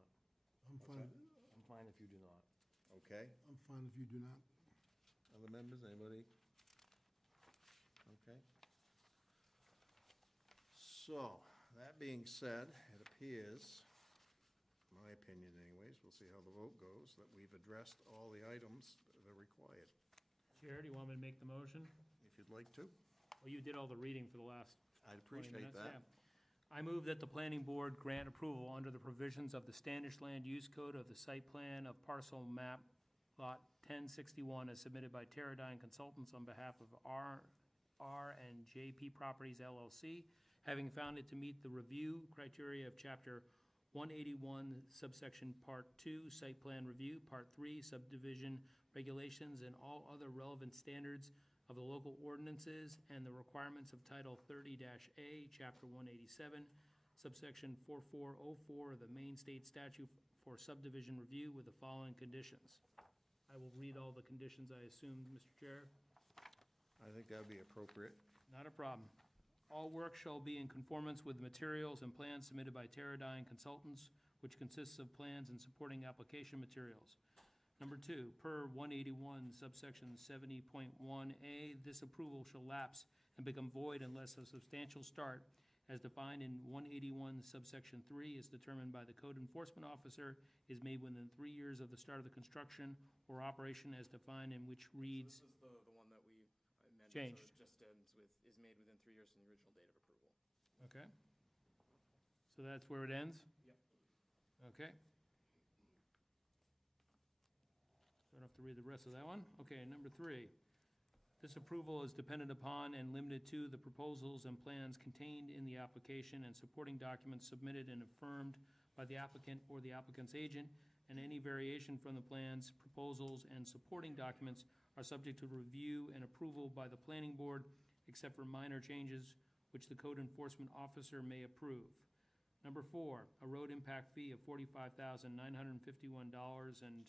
I'm fine, I'm fine if you do not. Okay. I'm fine if you do not. Other members, anybody? Okay. So, that being said, it appears, my opinion anyways, we'll see how the vote goes, that we've addressed all the items that are required. Chair, do you want me to make the motion? If you'd like to, Well, you did all the reading for the last I'd 20 appreciate minutes. that. Yeah. I move that the planning board grant approval under the provisions of the Standish Land Use Code of the site plan of parcel map lot 1061 as submitted by Teradyne Consultants on behalf of R and JP Properties LLC, having found it to meet the review criteria of Chapter 181, subsection Part 2, Site Plan Review, Part 3, Subdivision Regulations, and all other relevant standards of the local ordinances and the requirements of Title 30-A, Chapter 187, subsection 4404 of the Maine State Statute for subdivision review with the following conditions. I will read all the conditions, I assume, Mr. Chair. I think that would be appropriate. Not a problem. All work shall be in conformance with materials and plans submitted by Teradyne Consultants, which consists of plans and supporting application materials. Number 2, per 181 subsection 70.1A, this approval shall lapse and become void unless a substantial start, as defined in 181 subsection 3, is determined by the code enforcement officer, is made within 3 years of the start of the construction or operation as defined, in which reads. This is the one that we amended. Changed. So it just ends with, is made within 3 years from the original date of approval. Okay. So that's where it ends? Yep. Okay. Don't have to read the rest of that one. Okay, number 3. This approval is dependent upon and limited to the proposals and plans contained in the application and supporting documents submitted and affirmed by the applicant or the applicant's agent, and any variation from the plans, proposals, and supporting documents are subject to review and approval by the planning board, except for minor changes which the code enforcement officer may approve. Number 4, a road impact fee of $45,951 and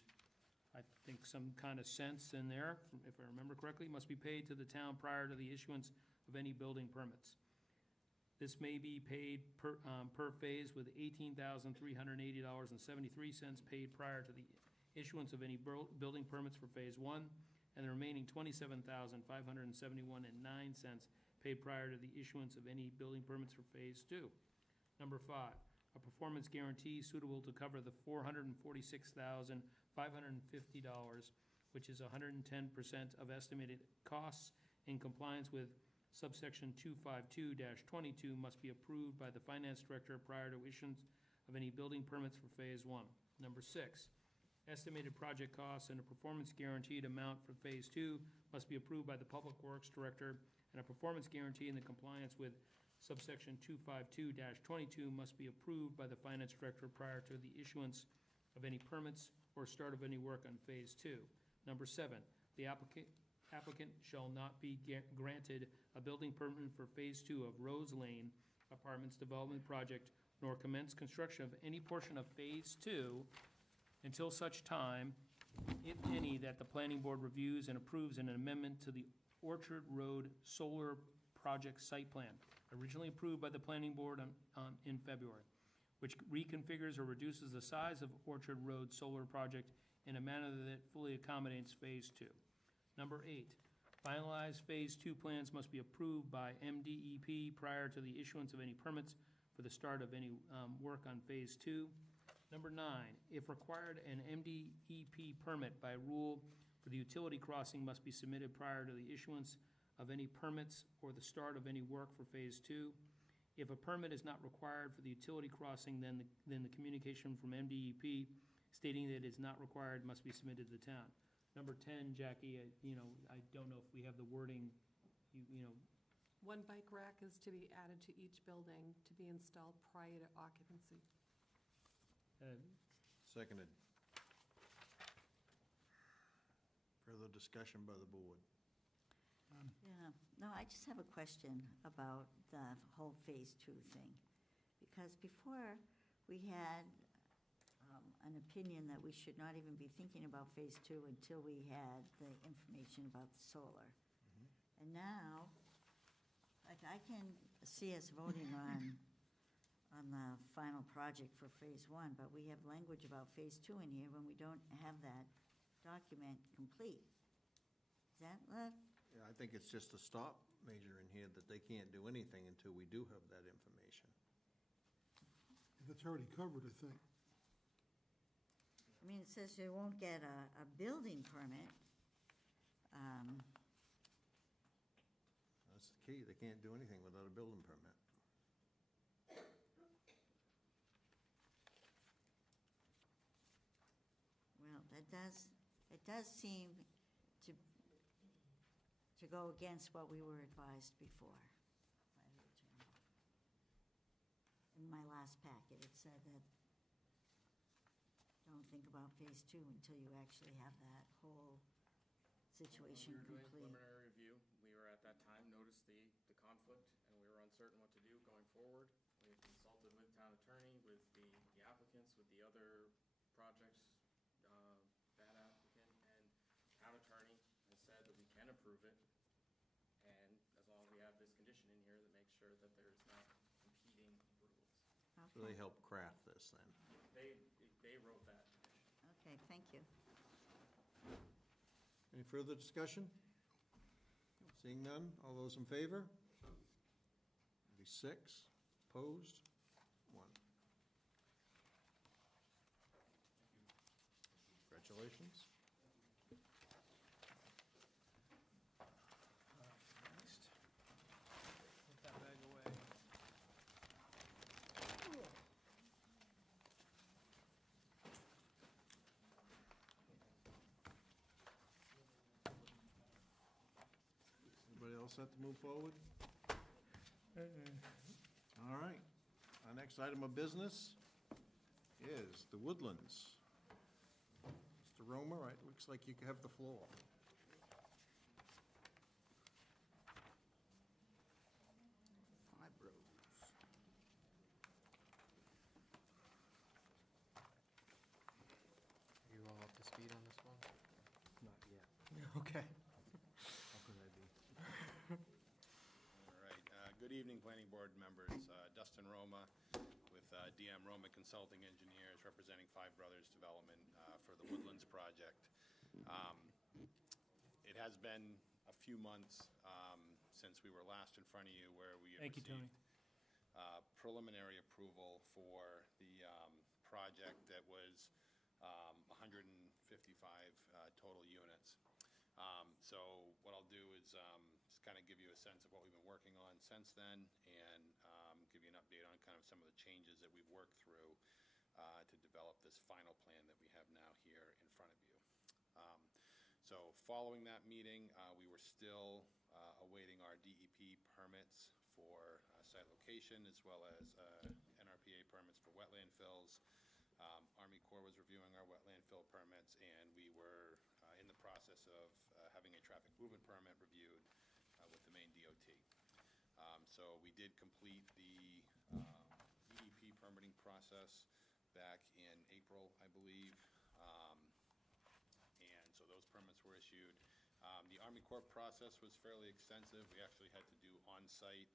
I think some kind of cents in there, if I remember correctly, must be paid to the town prior to the issuance of any building permits. This may be paid per phase, with $18,380.73 paid prior to the issuance of any building permits for Phase 1, and the remaining $27,571.09 paid prior to the issuance of any building permits for Phase 2. Number 5, a performance guarantee suitable to cover the $446,550, which is 110% of estimated costs, in compliance with subsection 252-22, must be approved by the finance director prior to issuance of any building permits for Phase 1. Number 6, estimated project costs and a performance guaranteed amount for Phase 2 must be approved by the public works director, and a performance guarantee in the compliance with subsection 252-22 must be approved by the finance director prior to the issuance of any permits or start of any work on Phase 2. Number 7, the applicant shall not be granted a building permit for Phase 2 of Rose Lane Apartments Development Project, nor commence construction of any portion of Phase 2 until such time, if any, that the planning board reviews and approves an amendment to the Orchard Road Solar Project Site Plan, originally approved by the planning board in February, which reconfigures or reduces the size of Orchard Road Solar Project in a manner that fully accommodates Phase 2. Number 8, finalized Phase 2 plans must be approved by MDEP prior to the issuance of any permits for the start of any work on Phase 2. Number 9, if required, an MDEP permit by rule for the utility crossing must be submitted prior to the issuance of any permits or the start of any work for Phase 2. If a permit is not required for the utility crossing, then the communication from MDEP stating that it is not required must be submitted to the town. Number 10, Jackie, I don't know if we have the wording, One bike rack is to be added to each building to be installed prior to occupancy. Seconded. Further discussion by the board. Yeah, no, I just have a question about the whole Phase 2 thing. Because before, we had an opinion that we should not even be thinking about Phase 2 until we had the information about the solar. And now, like, I can see us voting on the final project for Phase 1, but we have language about Phase 2 in here when we don't have that document complete. Is that, Yeah, I think it's just a stop measure in here that they can't do anything until we do have that information. That's already covered, I think. I mean, it says they won't get a building permit. That's the key, they can't do anything without a building permit. Well, it does seem to go against what we were advised before by the attorney. In my last packet, it said that don't think about Phase 2 until you actually have that whole situation When we were doing complete. preliminary review, we were at that time, noticed the conflict, and we were uncertain what to do going forward. We had consulted with town attorney, with the applicants, with the other projects, that applicant, and town attorney has said that we can approve it, and as long as we have this condition in here that makes sure that there's not competing approvals. So they Okay, help craft this then. They wrote that condition. okay, thank you. Any further discussion? Seeing none, all those in favor? Be 6, opposed, 1. Congratulations. Next. Put that bag away. Everybody else set to move forward? All right. Our next item of business is the Woodlands. Mr. Roma, right, looks like you have the floor. Five rows. Are you all up to speed on this one? Not yet. Okay. How could I be? All right. Good evening, Planning Board members. Dustin Roma with DM Roma Consulting Engineers, representing Five Brothers Development for the Woodlands project. It has been a few months since we were last in front of you, where we had Thank you, Tony. received preliminary approval for the project that was 155 total units. So what I'll do is just kind of give you a sense of what we've been working on since then, and give you an update on kind of some of the changes that we've worked through to develop this final plan that we have now here in front of you. So following that meeting, we were still awaiting our DEP permits for site location, as well as NRPA permits for wetland fills. Army Corps was reviewing our wetland fill permits, and we were in the process of having a traffic movement permit reviewed with the Maine DOT. So we did complete the DEP permitting process back in April, I believe. And so those permits were issued. The Army Corps process was fairly extensive. We actually had to do on-site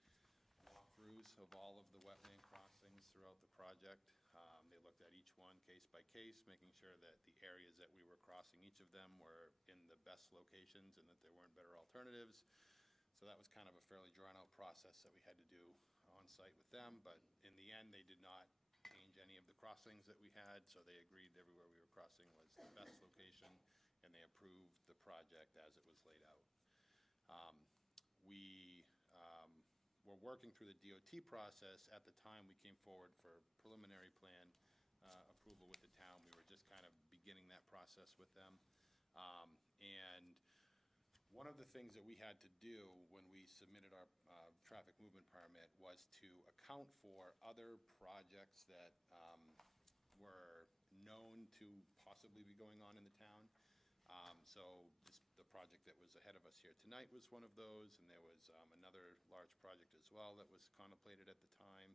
walkthroughs of all of the wetland crossings throughout the project. They looked at each one case by case, making sure that the areas that we were crossing, each of them were in the best locations and that there weren't better alternatives. So that was kind of a fairly drawn-out process that we had to do on-site with them, but in the end, they did not change any of the crossings that we had, so they agreed everywhere we were crossing was the best location, and they approved the project as it was laid out. We were working through the DOT process. At the time we came forward for preliminary plan approval with the town. We were just kind of beginning that process with them. And one of the things that we had to do when we submitted our traffic movement permit was to account for other projects that were known to possibly be going on in the town. So the project that was ahead of us here tonight was one of those, and there was another large project as well that was contemplated at the time,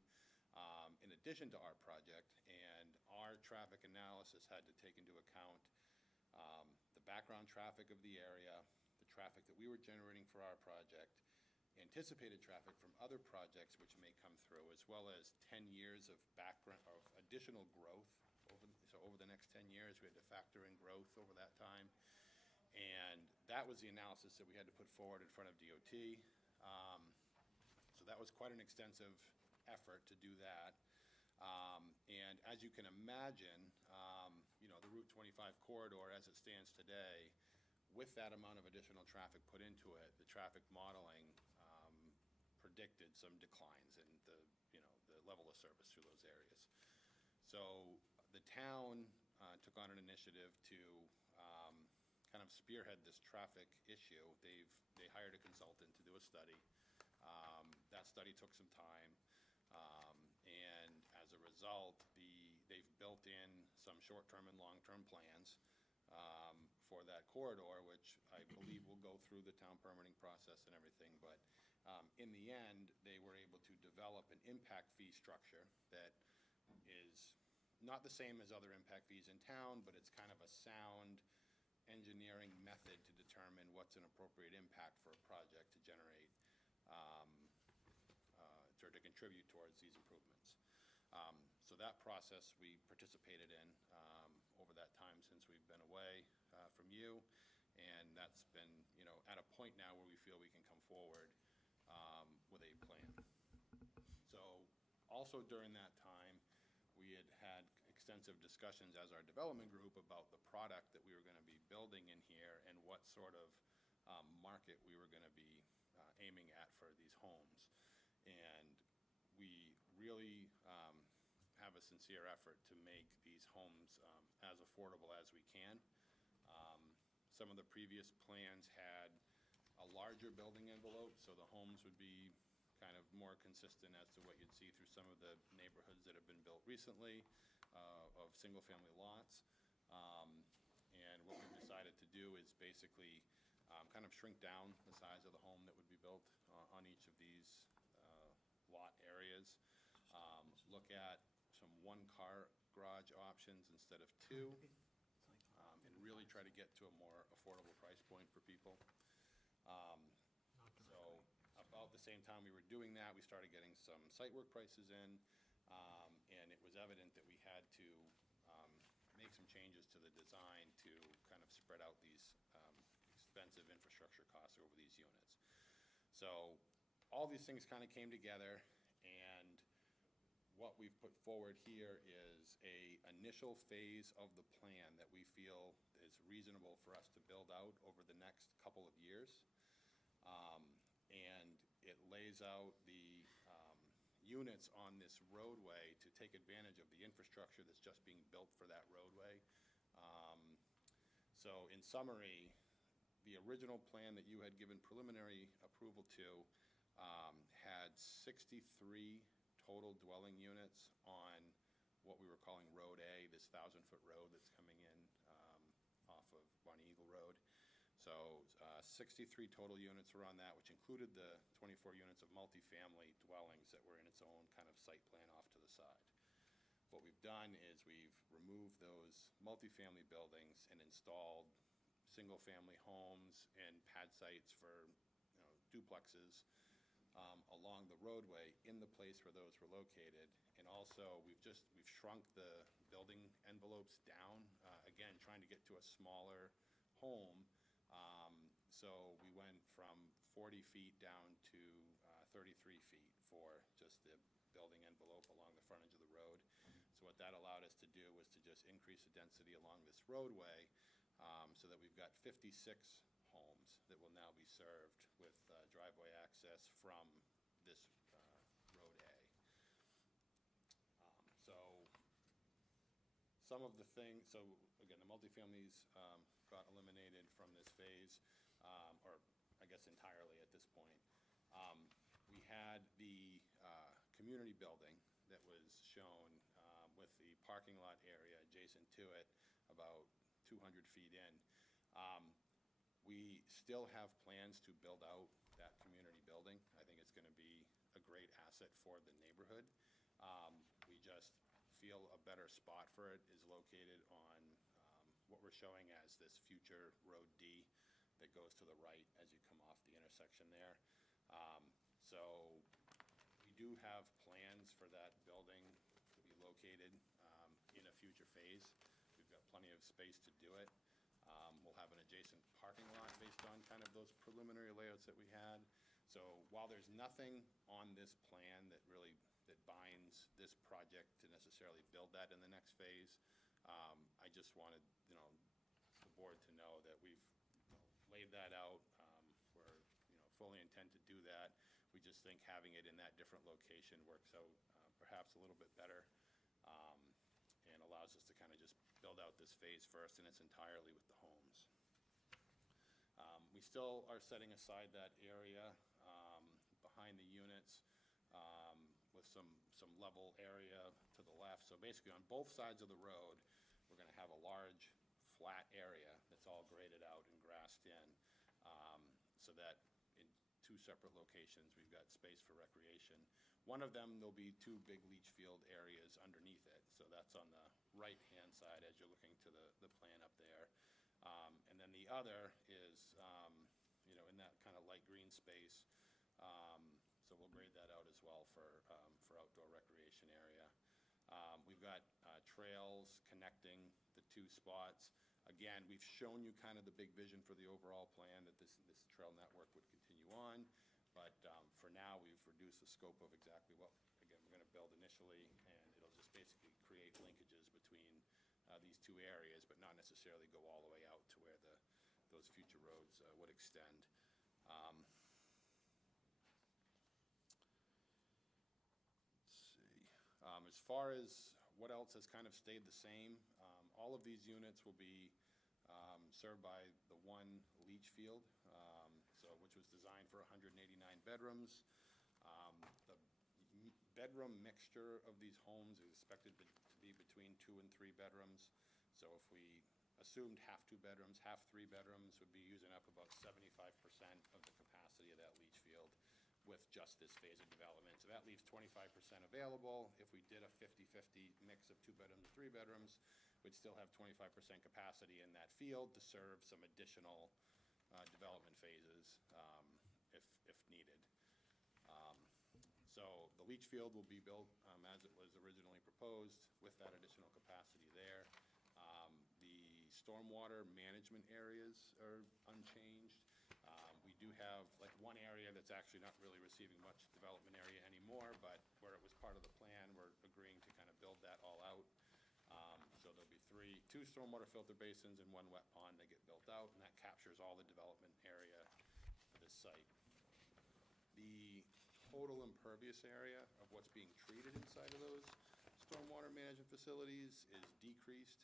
in addition to our project. And our traffic analysis had to take into account the background traffic of the area, the traffic that we were generating for our project, anticipated traffic from other projects which may come through, as well as 10 years of background, of additional growth. Over the next 10 years, we had to factor in growth over that time. And that was the analysis that we had to put forward in front of DOT. So that was quite an extensive effort to do that. And as you can imagine, the Route 25 corridor as it stands today, with that amount of additional traffic put into it, the traffic modeling predicted some declines in the level of service through those areas. So the town took on an initiative to kind of spearhead this traffic issue. They hired a consultant to do a study. That study took some time, and as a result, they've built in some short-term and long-term plans for that corridor, which I believe will go through the town permitting process and everything. But in the end, they were able to develop an impact fee structure that is not the same as other impact fees in town, but it's kind of a sound engineering method to determine what's an appropriate impact for a project to generate, or to contribute towards these improvements. So that process we participated in over that time since we've been away from you. And that's been, at a point now where we feel we can come forward with a plan. So also during that time, we had extensive discussions as our development group about the product that we were going to be building in here and what sort of market we were going to be aiming at for these homes. And we really have a sincere effort to make these homes as affordable as we can. Some of the previous plans had a larger building envelope, so the homes would be kind of more consistent as to what you'd see through some of the neighborhoods that have been built recently of single-family lots. And what we've decided to do is basically kind of shrink down the size of the home that would be built on each of these lot areas. Look at some one-car garage options instead of two, and really try to get to a more affordable price point for people. So about the same time we were doing that, we started getting some site work prices in, and it was evident that we had to make some changes to the design to kind of spread out these expensive infrastructure costs over these units. So all these things kind of came together, and what we've put forward here is a initial phase of the plan that we feel is reasonable for us to build out over the next couple of years. And it lays out the units on this roadway to take advantage of the infrastructure that's just being built for that roadway. So in summary, the original plan that you had given preliminary approval to had 63 total dwelling units on what we were calling Road A, this 1,000-foot road that's coming in off of Bonnie Eagle Road. So 63 total units were on that, which included the 24 units of multifamily dwellings that were in its own kind of site plan off to the side. What we've done is we've removed those multifamily buildings and installed single-family homes and pad sites for duplexes along the roadway in the place where those were located. And also, we've shrunk the building envelopes down, again, trying to get to a smaller home. So we went from 40 feet down to 33 feet for just the building envelope along the frontage of the road. So what that allowed us to do was to just increase the density along this roadway, so that we've got 56 homes that will now be served with driveway access from this Road A. So some of the things, so again, the multifamilies got eliminated from this phase, or I guess entirely at this point. We had the community building that was shown with the parking lot area adjacent to it, about 200 feet in. We still have plans to build out that community building. I think it's going to be a great asset for the neighborhood. We just feel a better spot for it is located on what we're showing as this future Road D that goes to the right as you come off the intersection there. So we do have plans for that building to be located in a future phase. We've got plenty of space to do it. We'll have an adjacent parking lot based on kind of those preliminary layouts that we had. So while there's nothing on this plan that binds this project to necessarily build that in the next phase, I just wanted, the board to know that we've laid that out. We're, fully intend to do that. We just think having it in that different location works out perhaps a little bit better, and allows us to kind of just build out this phase first, and it's entirely with the homes. We still are setting aside that area behind the units with some level area to the left. So basically on both sides of the road, we're going to have a large flat area that's all graded out and grassed in, so that in two separate locations we've got space for recreation. One of them, there'll be two big leach field areas underneath it, so that's on the right-hand side as you're looking to the plan up there. And then the other is, in that kind of light green space, so we'll grade that out as well for outdoor recreation area. We've got trails connecting the two spots. Again, we've shown you kind of the big vision for the overall plan, that this trail network would continue on. But for now, we've reduced the scope of exactly what, again, we're going to build initially, and it'll just basically create linkages between these two areas, but not necessarily go all the way out to where those future roads would extend. Let's see. As far as what else has kind of stayed the same, all of these units will be served by the one leach field, which was designed for 189 bedrooms. The bedroom mixture of these homes is expected to be between 2 and 3 bedrooms. So if we assumed half 2 bedrooms, half 3 bedrooms, would be using up about 75% of the capacity of that leach field with just this phase of development. So that leaves 25% available. If we did a 50-50 mix of 2 bedrooms and 3 bedrooms, we'd still have 25% capacity in that field to serve some additional development phases if needed. So the leach field will be built as it was originally proposed with that additional capacity there. The stormwater management areas are unchanged. We do have like one area that's actually not really receiving much development area anymore, but where it was part of the plan, we're agreeing to kind of build that all out. So there'll be 2 stormwater filter basins and 1 wet pond that get built out, and that captures all the development area for this site. The total impervious area of what's being treated inside of those stormwater management facilities is decreased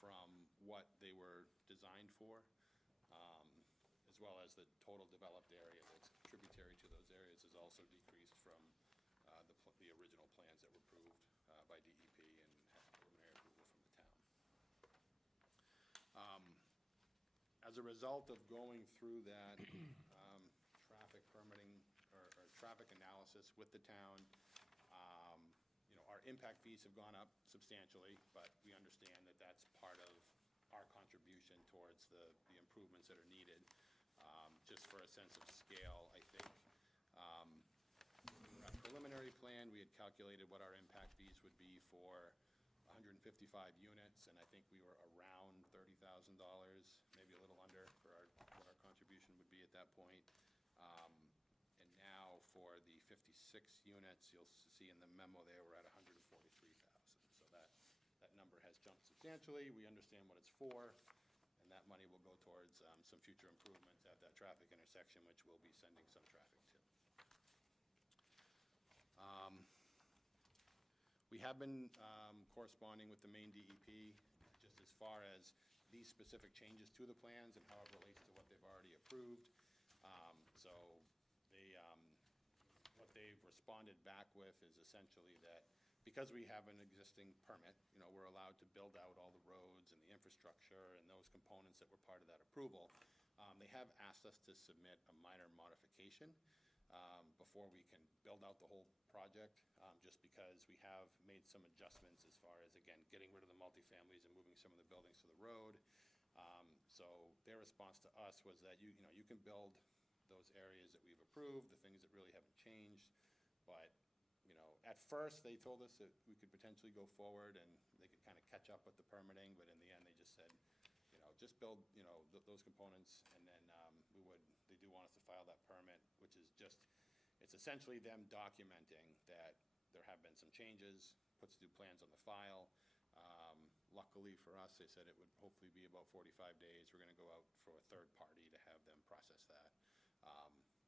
from what they were designed for, as well as the total developed area that's tributary to those areas is also decreased from the original plans that were approved by DEP and had preliminary approval from the town. As a result of going through that traffic permitting or traffic analysis with the town, our impact fees have gone up substantially, but we understand that that's part of our contribution towards the improvements that are needed. Just for a sense of scale, I think our preliminary plan, we had calculated what our impact fees would be for 155 units, and I think we were around $30,000, maybe a little under for what our contribution would be at that point. And now for the 56 units, you'll see in the memo there, we're at 143,000. So that number has jumped substantially. We understand what it's for, and that money will go towards some future improvements at that traffic intersection, which we'll be sending some traffic to. We have been corresponding with the Maine DEP just as far as these specific changes to the plans and how it relates to what they've already approved. So what they've responded back with is essentially that because we have an existing permit, we're allowed to build out all the roads and the infrastructure and those components that were part of that approval. They have asked us to submit a minor modification before we can build out the whole project, just because we have made some adjustments as far as, again, getting rid of the multifamilies and moving some of the buildings to the road. So their response to us was that you can build those areas that we've approved, the things that really haven't changed. But at first they told us that we could potentially go forward and they could kind of catch up with the permitting, but in the end they just said, just build those components, and then they do want us to file that permit, which is just, it's essentially them documenting that there have been some changes, puts new plans on the file. Luckily for us, they said it would hopefully be about 45 days. We're going to go out for a third party to have them process that.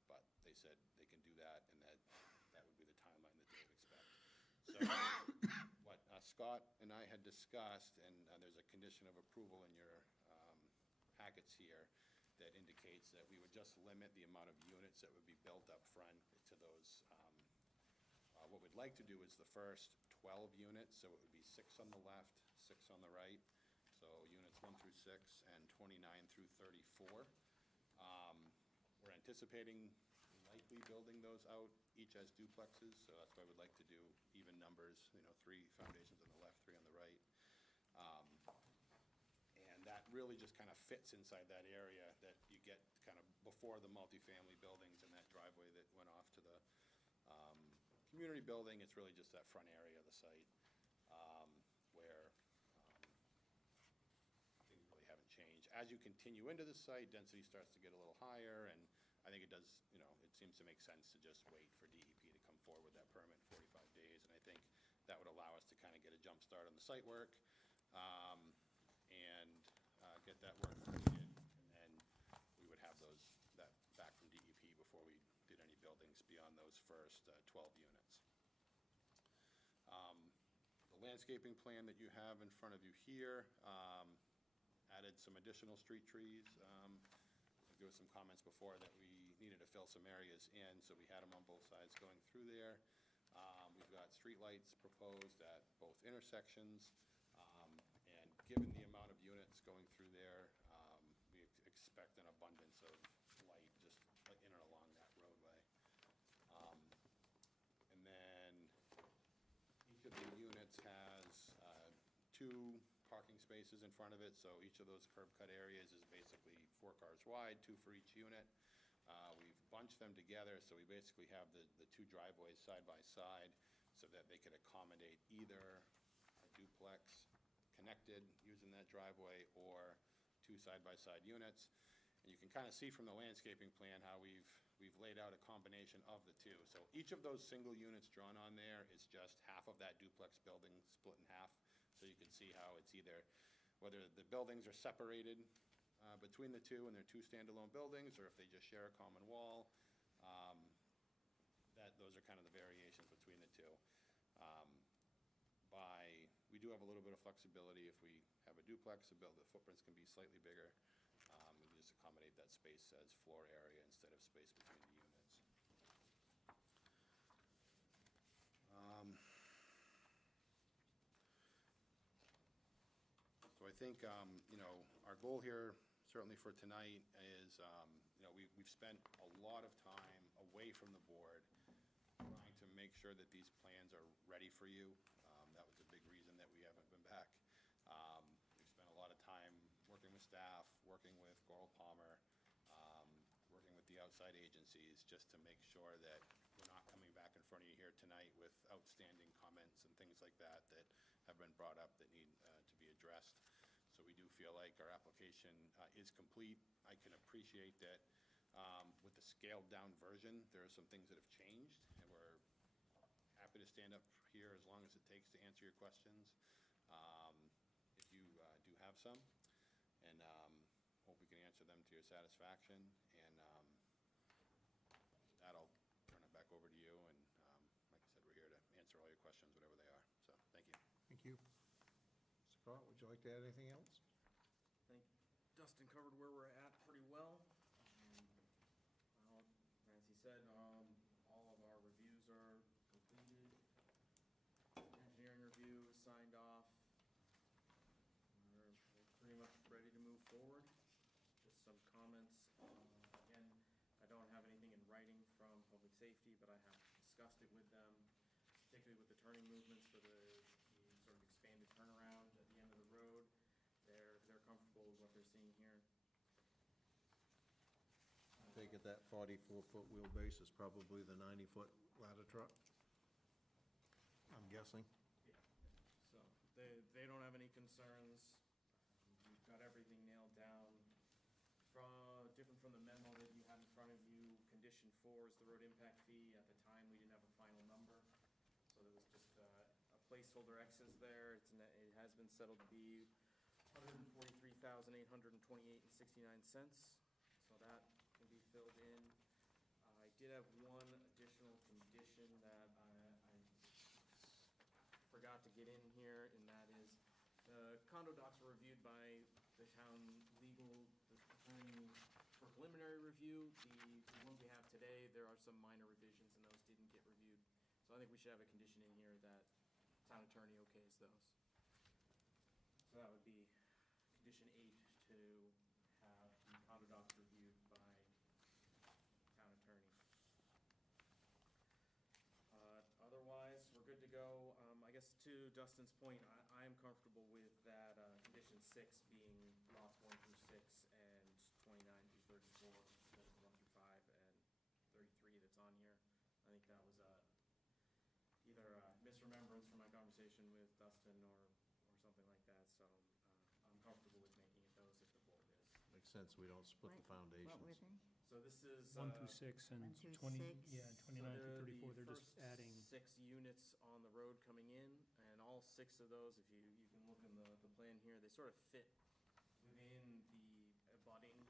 But they said they can do that, and that would be the timeline that they would expect. So what Scott and I had discussed, and there's a condition of approval in your packets here that indicates that we would just limit the amount of units that would be built up front to those. What we'd like to do is the first 12 units, so it would be 6 on the left, 6 on the right. So units 1 through 6 and 29 through 34. We're anticipating likely building those out each as duplexes, so that's why we'd like to do even numbers, 3 foundations on the left, 3 on the right. And that really just kind of fits inside that area that you get kind of before the multifamily buildings and that driveway that went off to the community building. It's really just that front area of the site where as you continue into the site, density starts to get a little higher, and I think it does, it seems to make sense to just wait for DEP to come forward with that permit in 45 days, and I think that would allow us to kind of get a jump start on the site work, and get that work completed, and then we would have that back from DEP before we did any buildings beyond those first 12 units. The landscaping plan that you have in front of you here added some additional street trees. There was some comments before that we needed to fill some areas in, so we had them on both sides going through there. We've got streetlights proposed at both intersections, and given the amount of units going through there, we expect an abundance of light just in and along that roadway. And then each of the units has 2 parking spaces in front of it, so each of those curb cut areas is basically 4 cars wide, 2 for each unit. We've bunched them together, so we basically have the 2 driveways side by side so that they could accommodate either a duplex connected using that driveway or 2 side-by-side units. And you can kind of see from the landscaping plan how we've laid out a combination of the 2. So each of those single units drawn on there is just half of that duplex building split in half. So you can see how it's either, whether the buildings are separated between the 2 and they're 2 standalone buildings, or if they just share a common wall. Those are kind of the variations between the 2. We do have a little bit of flexibility. If we have a duplex, the footprints can be slightly bigger. We can just accommodate that space as floor area instead of space between the units. So I think, our goal here, certainly for tonight, is, we've spent a lot of time away from the board trying to make sure that these plans are ready for you. That was a big reason that we haven't been back. We've spent a lot of time working with staff, working with Goral Palmer, working with the outside agencies, just to make sure that we're not coming back in front of you here tonight with outstanding comments and things like that that have been brought up that need to be addressed. So we do feel like our application is complete. I can appreciate that with the scaled-down version, there are some things that have changed, and we're happy to stand up here as long as it takes to answer your questions, if you do have some, and hope we can answer them to your satisfaction. And with that, I'll turn it back over to you, and like I said, we're here to answer all your questions, whatever they are. So, thank you. Thank you. Scott, would you like to add anything else? I think Dustin covered where we're at pretty well. Well, as he said, all of our reviews are completed. Engineering review is signed off. We're pretty much ready to move forward. Just some comments. Again, I don't have anything in writing from public safety, but I have discussed it with them, particularly with the turning movements for the sort of expanded turnaround at the end of the road. They're comfortable with what they're seeing here. Take it that 44-foot wheelbase is probably the 90-foot ladder truck, I'm guessing. Yeah. So they don't have any concerns. We've got everything nailed down. Different from the memo that you had in front of you, condition 4 is the road impact fee. At the time, we didn't have a final number, so there was just a placeholder X's there. It has been settled to be $143,828.69. So that can be filled in. I did have one additional condition that I forgot to get in here, and that is the condo docs were reviewed by the town legal attorney for preliminary review. The ones we have today, there are some minor revisions, and those didn't get reviewed. So I think we should have a condition in here that town attorney okays those. So that would be condition 8, to have the condo docs reviewed by town attorney. Otherwise, we're good to go. I guess to Dustin's point, I am comfortable with that condition 6 being lots 1 through 6 and 29 through 34, instead of 1 through 5 and 33 that's on here. I think that was either a misremembrance from my conversation with Dustin or something like that. So I'm comfortable with making it those if the board is. sense we don't split the What were foundations. they? So this is. 1 through 6 and 1 through 20, 6. yeah, and 29 through 34, they're just adding. Six units on the road coming in, and all six of those, if you can look in the plan here, they sort of fit within the abutting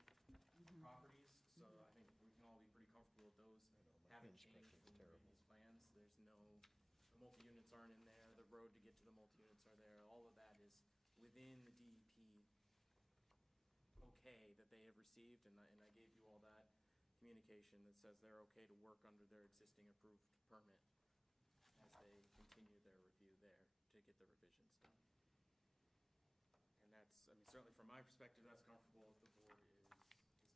properties, so I think we can all be pretty comfortable with those. my Haven't hinge changed crushing's from terrible. previous plans, there's no, the multi-units aren't in there, the road to get to the multi-units are there, all of that is within the DEP okay that they have received, and I gave you all that communication that says they're okay to work under their existing approved permit as they continue their review there to get the revisions done. And that's, I mean, certainly from my perspective, that's comfortable. If the board is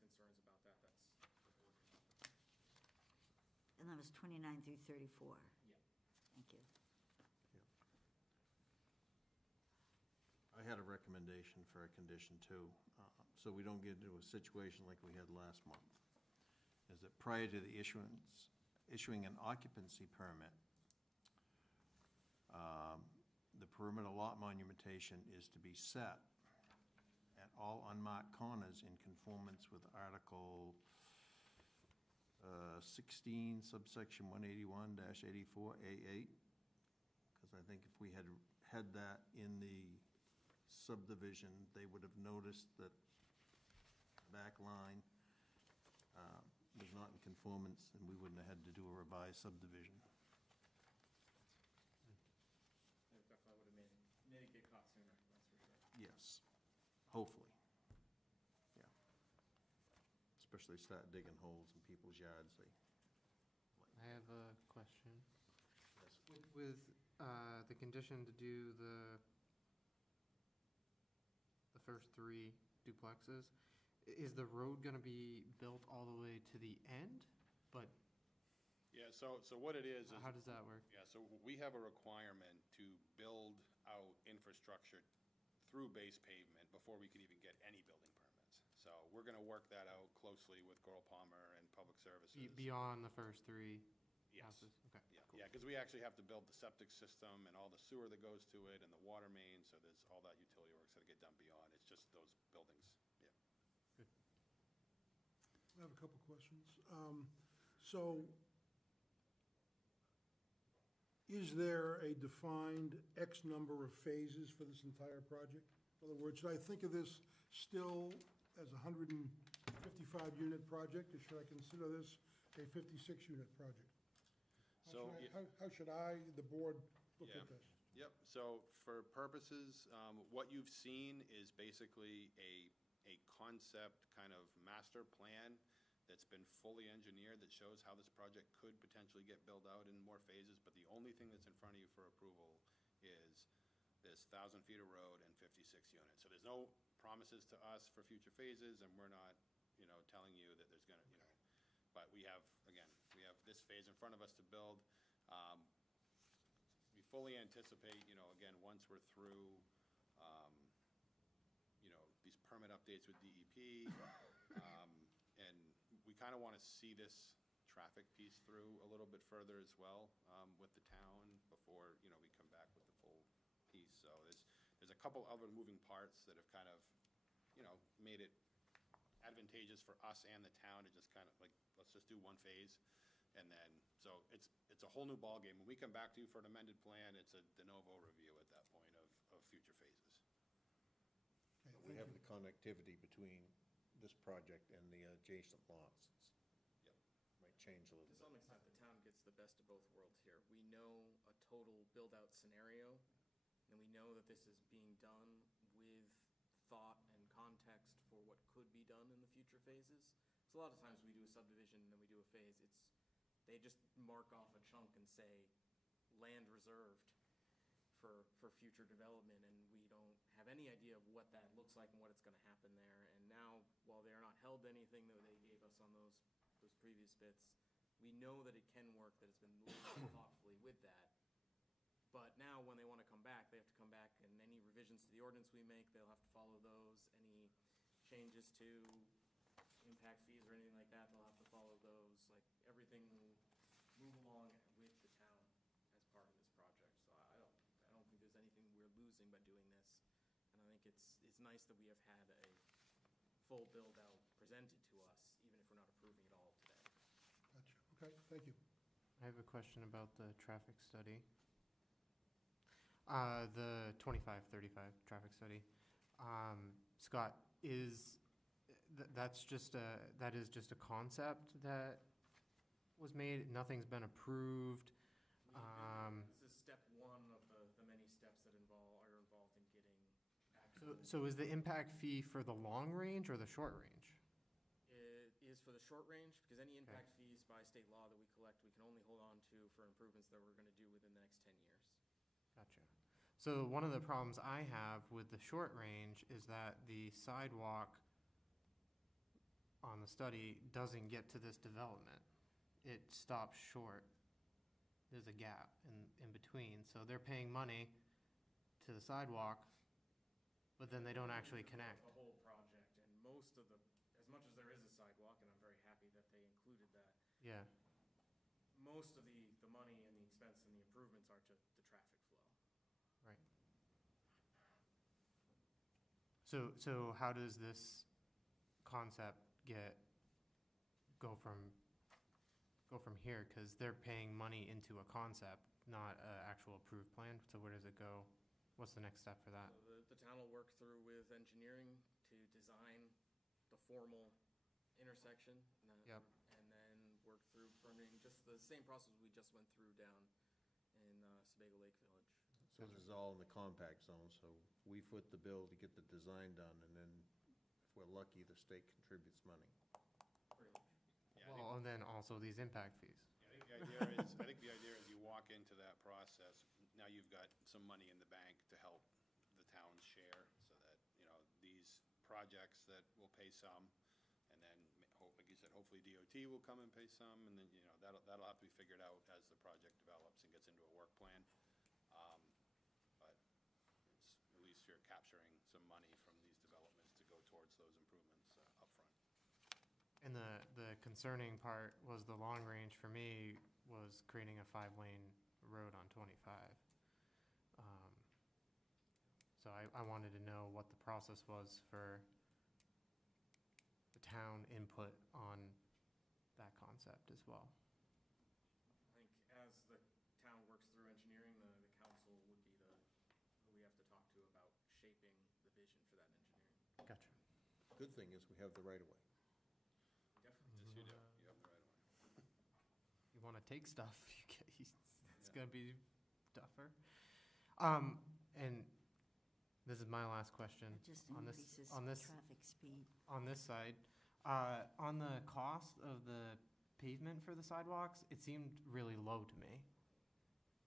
concerns about that, that's the board. And that was 29 through 34. Yeah. Thank you. I had a recommendation for a condition too, so we don't get into a situation like we had last month. Is that prior to the issuing an occupancy permit, the perimeter lot monumentation is to be set at all unmarked corners in conformance with Article 16, subsection 181-84A8. Because I think if we had had that in the subdivision, they would have noticed that the back line was not in conformance, and we wouldn't have had to do a revised subdivision. It definitely would have made it get caught sooner, that's for sure. Yes, hopefully. Yeah. Especially start digging holes in people's yards, they. I have a question. Yes. With the condition to do the first 3 duplexes, is the road gonna be built all the way to the end? But Yeah, so what it is how does that work? yeah, so we have a requirement to build out infrastructure through base pavement before we can even get any building permits. So we're gonna work that out closely with Goral Palmer and Public Services. Beyond the first 3 Yes. houses? Okay, Yeah, cool. yeah, because we actually have to build the septic system and all the sewer that goes to it and the water main, so there's all that utility works that get done beyond. It's just those buildings, yeah. I have a couple questions. So, is there a defined X number of phases for this entire project? In other words, should I think of this still as a 155-unit project, or should I consider this a 56-unit project? So, How should I, the board, look Yeah. at this? Yep, so for purposes, what you've seen is basically a concept kind of master plan that's been fully engineered that shows how this project could potentially get built out in more phases, but the only thing that's in front of you for approval is this 1,000 feet of road and 56 units. So there's no promises to us for future phases, and we're not, telling you that there's gonna, but we have, again, we have this phase in front of us to build. We fully anticipate, again, once we're through, these permit updates with DEP, and we kind of want to see this traffic piece through a little bit further as well, with the town before, we come back with the full piece. So there's a couple other moving parts that have kind of, made it advantageous for us and the town to just kind of like, let's just do one phase. And then, so it's a whole new ballgame. When we come back to you for an amended plan, it's a de novo review at that point of future phases. Okay, We thank have you. the connectivity between this project and the adjacent lots. Yep. Might change a little To bit. some extent, the town gets the best of both worlds here. We know a total build-out scenario, and we know that this is being done with thought and context for what could be done in the future phases. So a lot of times we do a subdivision and then we do a phase, they just mark off a chunk and say, land reserved for future development, and we don't have any idea of what that looks like and what it's gonna happen there. And now, while they're not held to anything that they gave us on those previous bits, we know that it can work, that it's been lived thoughtfully with that. But now, when they wanna come back, they have to come back, and any revisions to the ordinance we make, they'll have to follow those. Any changes to impact fees or anything like that, they'll have to follow those. Like, everything will move along with the town as part of this project. So I don't think there's anything we're losing by doing this. And I think it's nice that we have had a full build-out presented to us, even if we're not approving it all today. Gotcha. Okay, thank you. I have a question about the traffic study. The 2535 traffic study. Scott, that is just a concept that was made? Nothing's been approved? This is step one of the many steps that are involved in getting actual. So is the impact fee for the long range or the short range? It is for the short range, because any impact fees by state law that we collect, we can only hold on to for improvements that we're gonna do within the next 10 years. Gotcha. So one of the problems I have with the short range is that the sidewalk on the study doesn't get to this development. It stops short. There's a gap in between. So they're paying money to the sidewalk, but then they don't actually connect. The whole project, and most of as much as there is a sidewalk, and I'm very happy that they included that, Yeah. most of the money and the expense and the improvements are to the traffic flow. Right. So how does this concept go from here? Because they're paying money into a concept, not an actual approved plan. So where does it go? What's the next step for that? So the town will work through with engineering to design the formal intersection. Yep. And then work through permitting, just the same process we just went through down in Sebago Lake Village. So this is all in the compact zone, so we foot the bill to get the design done, and then if we're lucky, the state contributes money. Pretty much. Yeah, Well, and then also these impact fees. I think the idea is you walk into that process, now you've got some money in the bank to help the town's share, so that, these projects that will pay some, and then, like you said, hopefully DOT will come and pay some, and then, that'll have to be figured out as the project develops and gets into a work plan. But at least you're capturing some money from these developments to go towards those improvements upfront. And the concerning part was the long range for me was creating a 5-lane road on 25. So I wanted to know what the process was for the town input on that concept as well. I think as the town works through engineering, the council would be who we have to talk to about shaping the vision for that engineering. Gotcha. Good thing is we have the right of way. Definitely. Yes, you do. You have the right of way. You want to take stuff, it's going to be tougher. And this is my last question. It just on increases this traffic speed. on this side. On the cost of the pavement for the sidewalks, it seemed really low to me,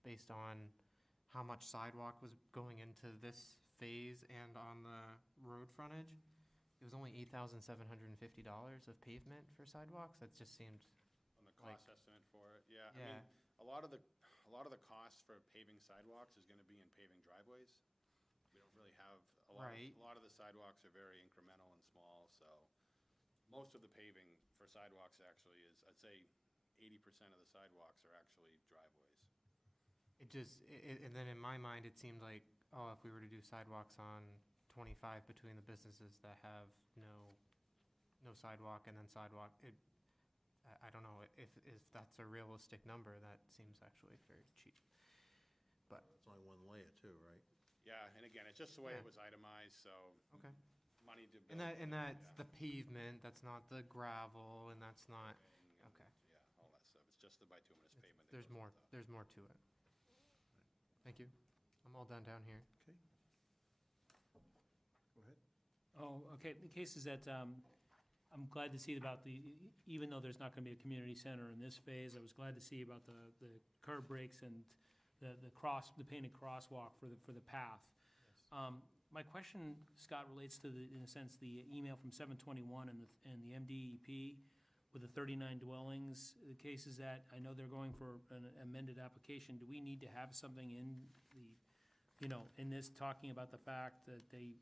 based on how much sidewalk was going into this phase and on the road frontage. It was only $8,750 of pavement for sidewalks. That just seemed, On the cost estimate for it, yeah. Yeah. I mean, a lot of the cost for paving sidewalks is gonna be in paving driveways. We don't really have, Right. a lot of the sidewalks are very incremental and small, so most of the paving for sidewalks actually is, I'd say 80% of the sidewalks are actually driveways. and then in my mind, it seemed like, oh, if we were to do sidewalks on 25 between the businesses that have no sidewalk and then sidewalk, I don't know if that's a realistic number. That seems actually very cheap. But, It's only one layer too, right? Yeah, and again, it's just the way it Yeah. was itemized, so okay. money to build. And that's yeah, the pavement, that's not the gravel, and that's not, and, okay. Yeah, all that stuff. It's just the bituminous pavement. that There's goes more, on top. there's more to it. Thank you. I'm all done down here. Okay. Go ahead. Oh, okay, the case is that, I'm glad to see about even though there's not gonna be a community center in this phase, I was glad to see about the curb breaks and the painted crosswalk for the path. My question, Scott, relates to in a sense, the email from 721 and the MDEP with the 39 dwellings. The case is that, I know they're going for an amended application. Do we need to have something in in this, talking about the fact that they,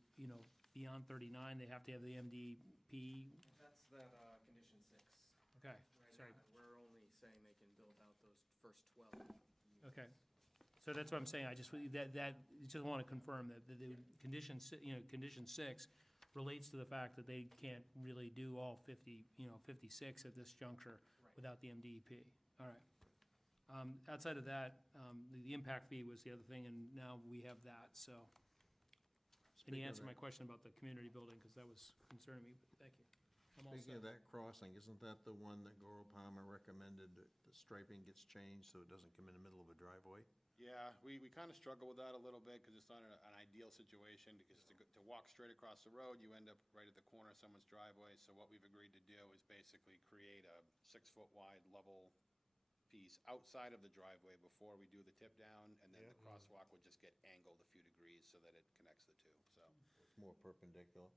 beyond 39, they have to have the MDEP? That's that, condition 6. Okay, Right sorry. now, we're only saying they can build out those first 12 units. Okay. So that's what I'm saying, I just want to confirm that the condition 6 relates to the fact that they can't really do all 50, 56 at this juncture without the MDEP. All right. Outside of that, the impact fee was the other thing, and now we have that, so. And he Speaking of answered my that- question about the community building, because that was concerning me, but thank you. I'm all Speaking of set. that crossing, isn't that the one that Goro Palmer recommended that the striping gets changed so it doesn't come in the middle of a driveway? Yeah, we kind of struggle with that a little bit, because it's not an ideal situation, because to walk straight across the road, you end up right at the corner of someone's driveway. So what we've agreed to do is basically create a 6-foot wide level piece outside of the driveway before we do the tip down, and then the crosswalk would just get angled a few degrees so that it connects the two, so. It's more perpendicular?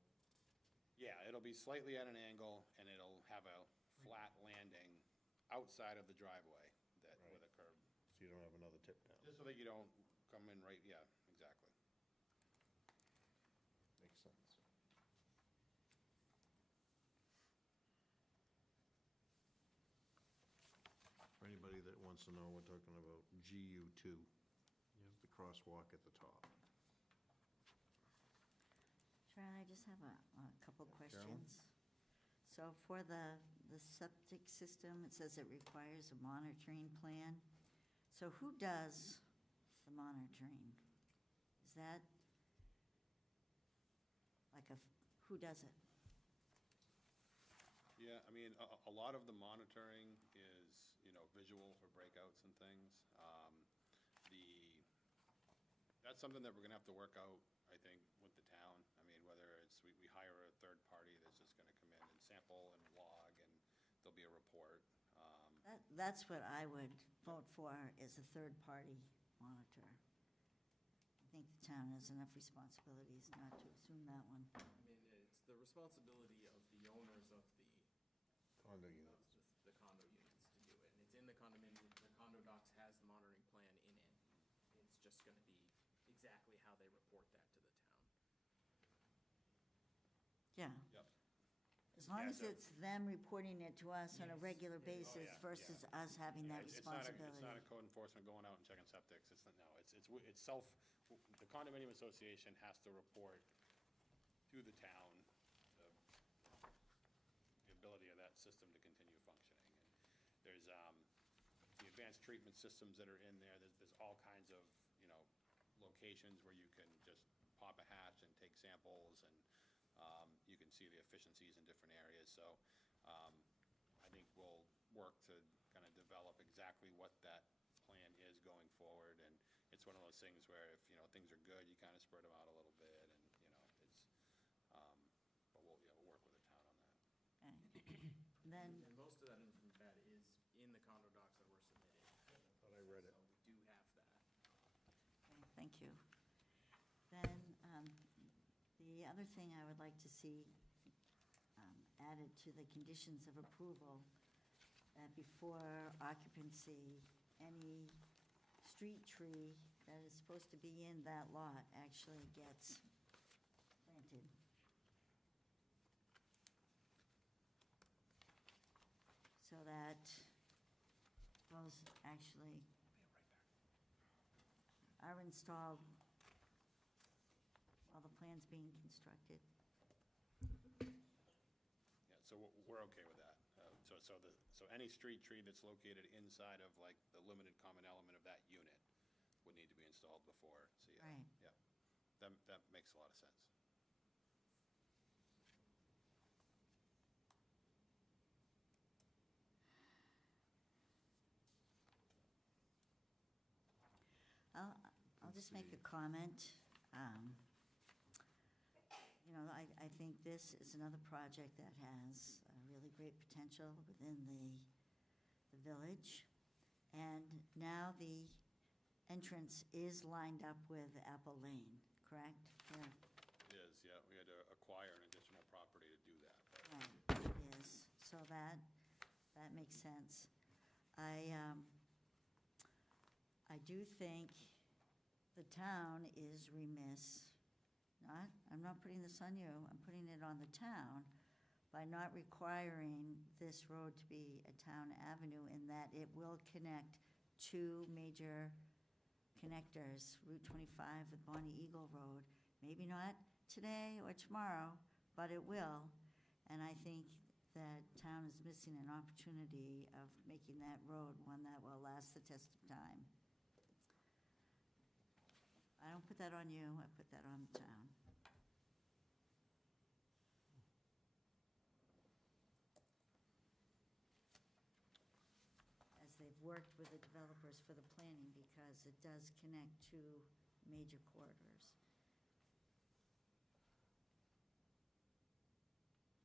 Yeah, it'll be slightly at an angle, and it'll have a flat landing outside of the driveway that, with a curb. So you don't have another tip down? Just so that you don't come in right, yeah, exactly. Makes sense. For anybody that wants to know, we're talking about GU2. The crosswalk at the top. Sharon, I just have a couple Carolyn? questions. So for the septic system, it says it requires a monitoring plan. So who does the monitoring? Is that like who does it? Yeah, I mean, a lot of the monitoring is, visual for breakouts and things. That's something that we're gonna have to work out, I think, with the town. I mean, whether it's, we hire a third party that's just gonna come in and sample and log, and there'll be a report. That's what I would vote for, is a third-party monitor. I think the town has enough responsibilities not to assume that one. I mean, it's the responsibility of the owners of Condo units. the condo units to do it. And it's in the condominium, the condo docs has the monitoring plan in it. It's just gonna be exactly how they report that to the town. Yeah. Yep. As long Yeah, as so- it's them reporting it to us on a Yes. regular Yeah. Oh, basis yeah, versus us having that It's responsibility. not a code enforcement going out and checking septics. It's self, the condominium association has to report to the town the ability of that system to continue functioning. And there's, the advanced treatment systems that are in there. There's all kinds of, locations where you can just pop a hatch and take samples, and you can see the efficiencies in different areas. So I think we'll work to kind of develop exactly what that plan is going forward. And it's one of those things where if, things are good, you kind of spread them out a little bit, and, but we'll work with the town on that. Okay. Then, And most of that is in the condo docs that were submitted. Thought I read it. So we do have that. okay, thank you. Then, the other thing I would like to see added to the conditions of approval, that before occupancy, any street tree that is supposed to be in that lot actually gets planted. So that those actually are installed while the plan's being constructed. Yeah, so we're okay with that. So any street tree that's located inside of like the limited common element of that unit would need to be installed before, so yeah. Right. Yeah, that makes a lot of sense. I'll just make a comment. I think this is another project that has really great potential within the village. And now the entrance is lined up with Apple Lane, correct? Yeah. It is, yeah, we had to acquire an additional property to do that. Right, it is. So that makes sense. I do think the town is remiss, I'm not putting this on you, I'm putting it on the town, by not requiring this road to be a town avenue, in that it will connect two major connectors, Route 25 with Bonnie Eagle Road. Maybe not today or tomorrow, but it will. And I think that town is missing an opportunity of making that road one that will last the test of time. I don't put that on you, I put that on the town. As they've worked with the developers for the planning, because it does connect two major corridors.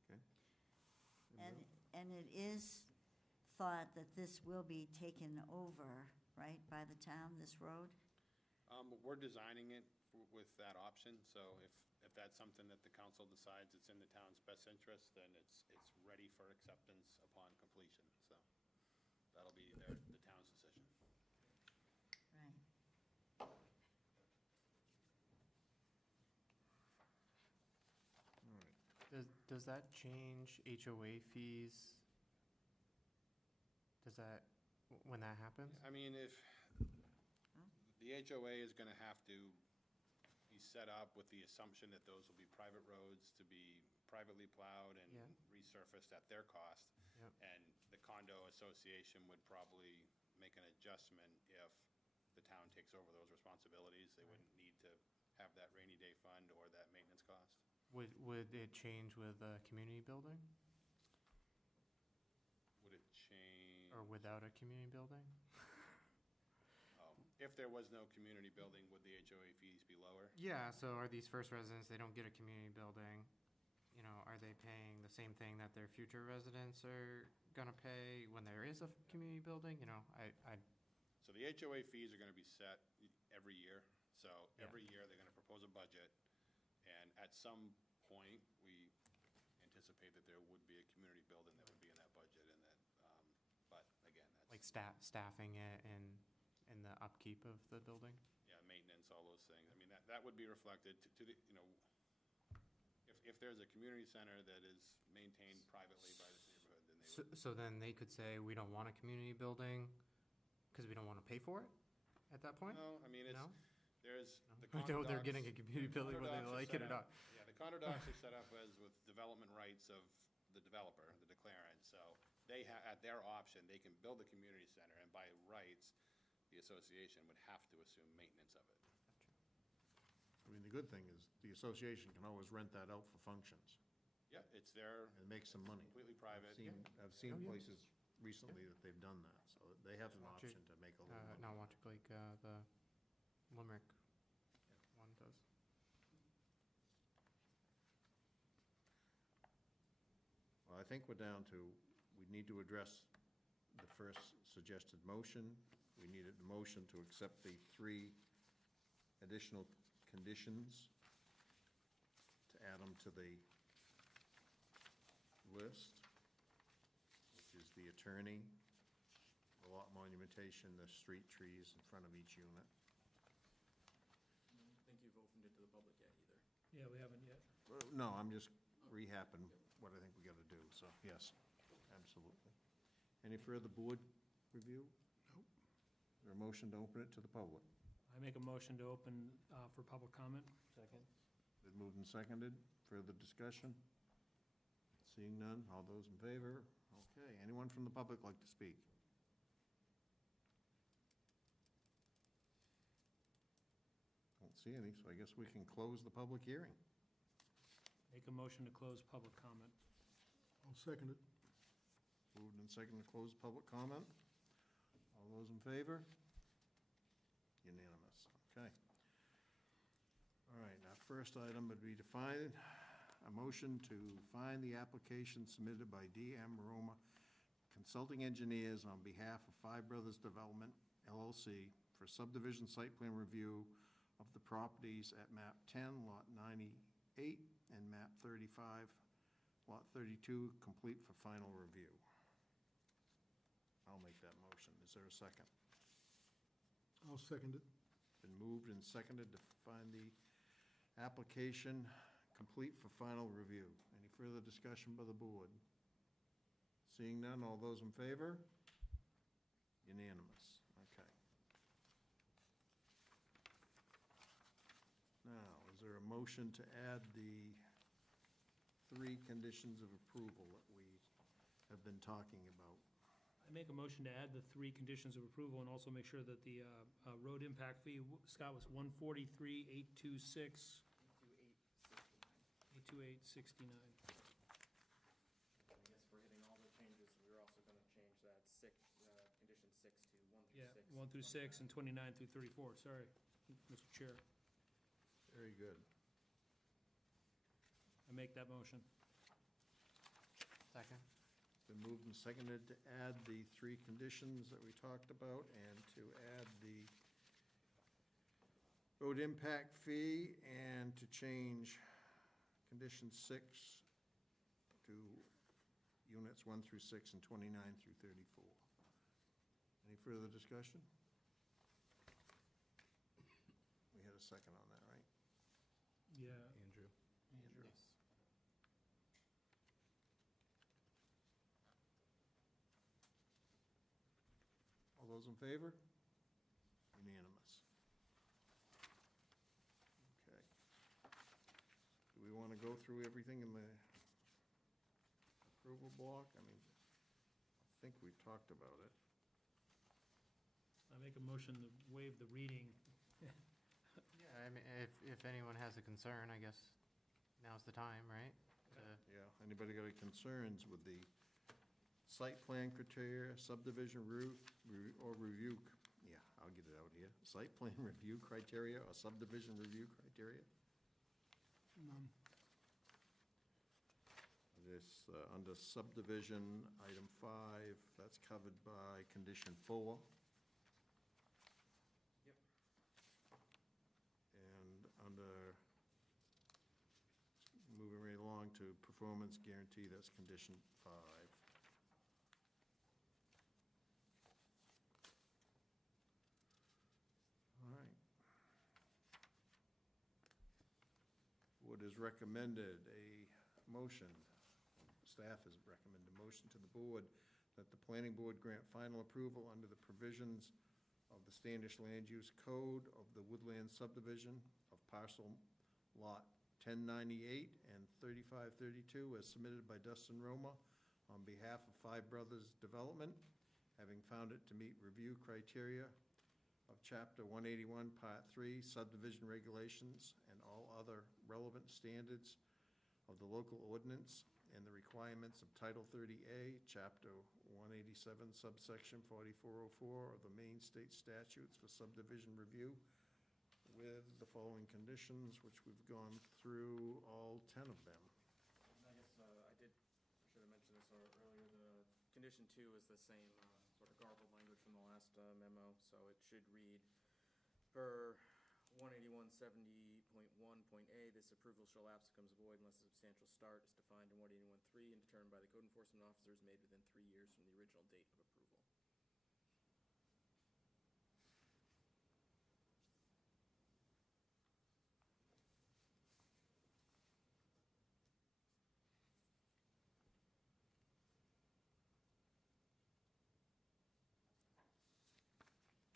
Okay. And it is thought that this will be taken over, right, by the town, this road? We're designing it with that option, so if that's something that the council decides it's in the town's best interest, then it's ready for acceptance upon completion, so that'll be the town's decision. Right. All right. Does that change HOA fees? Does that, when that happens? I mean, if the HOA is going to have to be set up with the assumption that those will be private roads to be privately plowed and Yeah. resurfaced at their cost. Yep. And the condo association would probably make an adjustment if the town takes over those responsibilities. They wouldn't need to have that rainy day fund or that maintenance cost. Would it change with a community building Would it change? or without a community building? If there was no community building, would the HOA fees be lower? Yeah, so are these first residents, they don't get a community building, you know, are they paying the same thing that their future residents are gonna pay when there is a community building? You know, I So the HOA fees are going to be set every year. So Yeah. every year, they're going to propose a budget. And at some point, we anticipate that there would be a community building that would be in that budget and that, but again, that's. like staffing it and the upkeep of the building? Yeah, maintenance, all those things. I mean, that would be reflected to the, you know, if there's a community center that is maintained privately by this neighborhood, then they would. So then they could say, we don't want a community building because we don't want to pay for it at that point? No, I mean, it's, No? there's the I condo know they're docs- getting a community building condo whether they docs are like set it or up- not. Yeah, the condo docs are set up as with development rights of the developer, the declarant, so they at their option, they can build a community center, and by rights, the association would have to assume maintenance of it. I mean, the good thing is the association can always rent that out for functions Yeah, it's their and make some money. completely private. I've seen Oh, yeah. places recently that they've done that, so they have an Watch it, option to make a little money. Not Watch Lake, the Limerick one does. Well, I think we're down to, we need to address the first suggested motion. We needed a motion to accept the 3 additional conditions, to add them to the list, which is the attorney, the lot monumentation, the street trees in front of each unit. I don't think you've opened it to the public yet either. Yeah, we haven't yet. No, I'm just rehapping what I think we got to do, so, yes, absolutely. Any further board review? Nope. Is there a motion to open it to the public? I make a motion to open for public comment. Second? Been moved and seconded. Further discussion? Seeing none, all those in favor? Okay, anyone from the public like to speak? Don't see any, so I guess we can close the public hearing. Make a motion to close public comment. I'll second it. Moved and seconded to close public comment. All those in favor? Unanimous, okay. All right, our first item would be to find a motion to find the application submitted by DM Roma Consulting Engineers on behalf of Five Brothers Development LLC for subdivision site plan review of the properties at map 10, lot 98, and map 35, lot 32, complete for final review. I'll make that motion. Is there a second? I'll second it. Been moved and seconded to find the application complete for final review. Any further discussion by the board? Seeing none, all those in favor? Unanimous, okay. Now, is there a motion to add the 3 conditions of approval that we have been talking about. I make a motion to add the 3 conditions of approval and also make sure that the road impact fee, Scott, was 143,826, 82869. I guess if we're hitting all the changes, we're also gonna change that condition 6 to 1 through 6. Yeah, 1 through 6 and 29 through 34, sorry, Mr. Chair. Very good. I make that motion. Second. It's been moved and seconded to add the 3 conditions that we talked about and to add the road impact fee and to change condition 6 to units 1 through 6 and 29 through 34. Any further discussion? We had a second on that, right? Yeah. Andrew? Andrew? Yes. All those in favor? Unanimous. Okay. Do we want to go through everything in the approval block? I mean, I think we talked about it. I make a motion to waive the reading. Yeah, I mean, if anyone has a concern, I guess now's the time, right? Yeah, anybody got any concerns with the site plan criteria, subdivision review, yeah, I'll get it out here. Site plan review criteria or subdivision review criteria? None. This, under subdivision, item 5, that's covered by condition 4. Yep. And under, moving right along to performance guarantee, that's condition 5. All right. Board has recommended a motion, staff has recommended a motion to the board that the planning board grant final approval under the provisions of the Standish Land Use Code of the Woodland subdivision of parcel lot 1098 and 3532 as submitted by Dustin Roma on behalf of Five Brothers Development, having found it to meet review criteria of Chapter 181, Part 3, subdivision regulations, and all other relevant standards of the local ordinance and the requirements of Title 30A, Chapter 187, subsection 4404 of the Maine State Statutes for subdivision review, with the following conditions, which we've gone through all 10 of them. I guess I should have mentioned this earlier, the condition 2 is the same sort of garbled language from the last memo, so it should read, per 18170.1.a, this approval shall lapse becomes void unless a substantial start is defined in 181.3 and determined by the code enforcement officers made within 3 years from the original date of approval.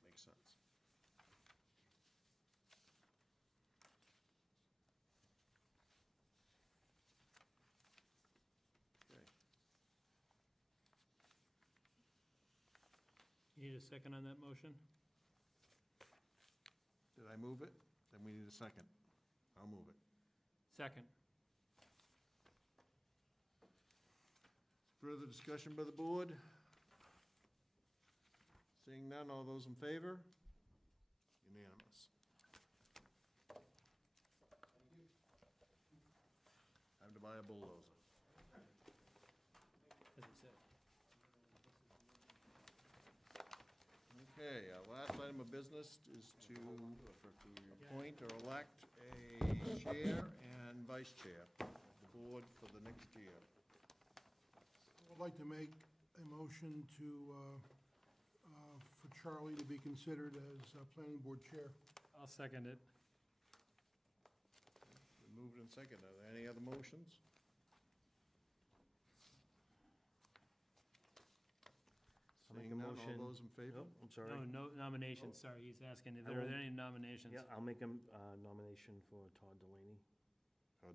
Makes sense. Okay. You need a second on that motion? Did I move it? Then we need a second. I'll move it. Second. Further discussion by the board? Seeing none, all those in favor? Unanimous. Time to buy a bulldozer. As I said. Okay, our last item of business is to appoint or elect a chair and vice chair of the board for the next year. I'd like to make a motion for Charlie to be considered as planning board chair. I'll second it. Been moved and seconded. Are there any other motions? I'll make Seeing a none, motion. all those in favor? Nope, I'm sorry. No nominations, sorry, he's asking if I there are won't- any nominations. Yeah, I'll make a nomination for Todd Delaney.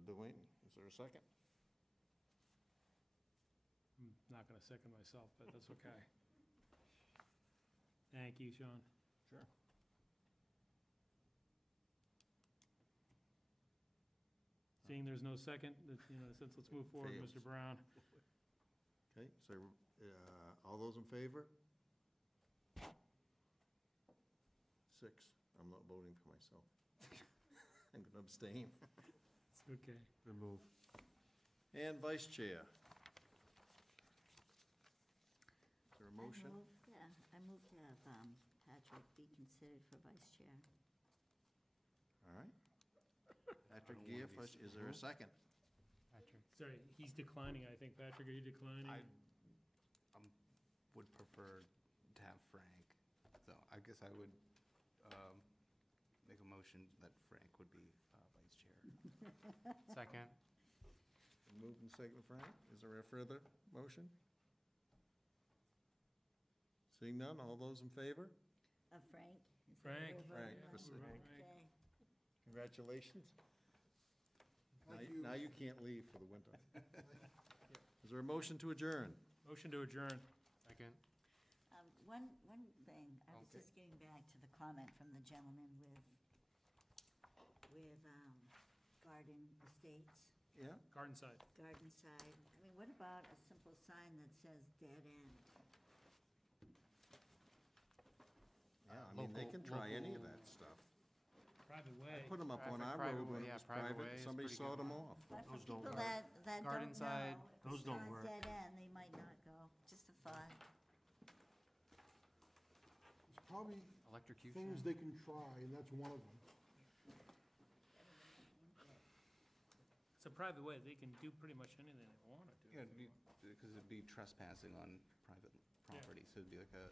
Delaney, is there a second? not gonna second myself, but that's okay. Thank you, Sean. Sure. Seeing there's no second, since let's move forward, Fails. Mr. Brown. Okay, so, all those in favor? 6. I'm not voting for myself. I'm gonna abstain. Okay. Remove. And vice chair. Is there a motion? I move to have Patrick be considered for vice chair. All right. Patrick don't wanna Gear, be first, is there a second? Patrick. Sorry, he's declining, I think. Patrick, are you declining? I would prefer to have Frank, so I guess I would make a motion that Frank would be vice chair. Second. Moved and second, Frank. Is there a further motion? Seeing none, all those in favor? Frank? Is that Frank. what we're Frank, voting for on? Frank. Okay. Congratulations. Now Thank you- you. Now you can't leave for the winter. Is there a motion to adjourn? Motion to adjourn. Second. One thing, I was Okay. just getting back to the comment from the gentleman with Garden Estates, Garden Yeah? side. Garden Side. I mean, what about a simple sign that says dead end? Yeah, I mean, they can try any of that stuff. Private I way. put them up on our Private road when way, it yeah, was private private, way is somebody pretty sawed good. them off. But for Those don't people work. that Garden don't side, know, if those it's don't not work. dead end, they might not go. Just a thought. There's probably Electrocution. things they can try, and that's one of them. It's a private way. They can do pretty much anything they want to do. Yeah, because it'd be trespassing on private property, so it'd be like a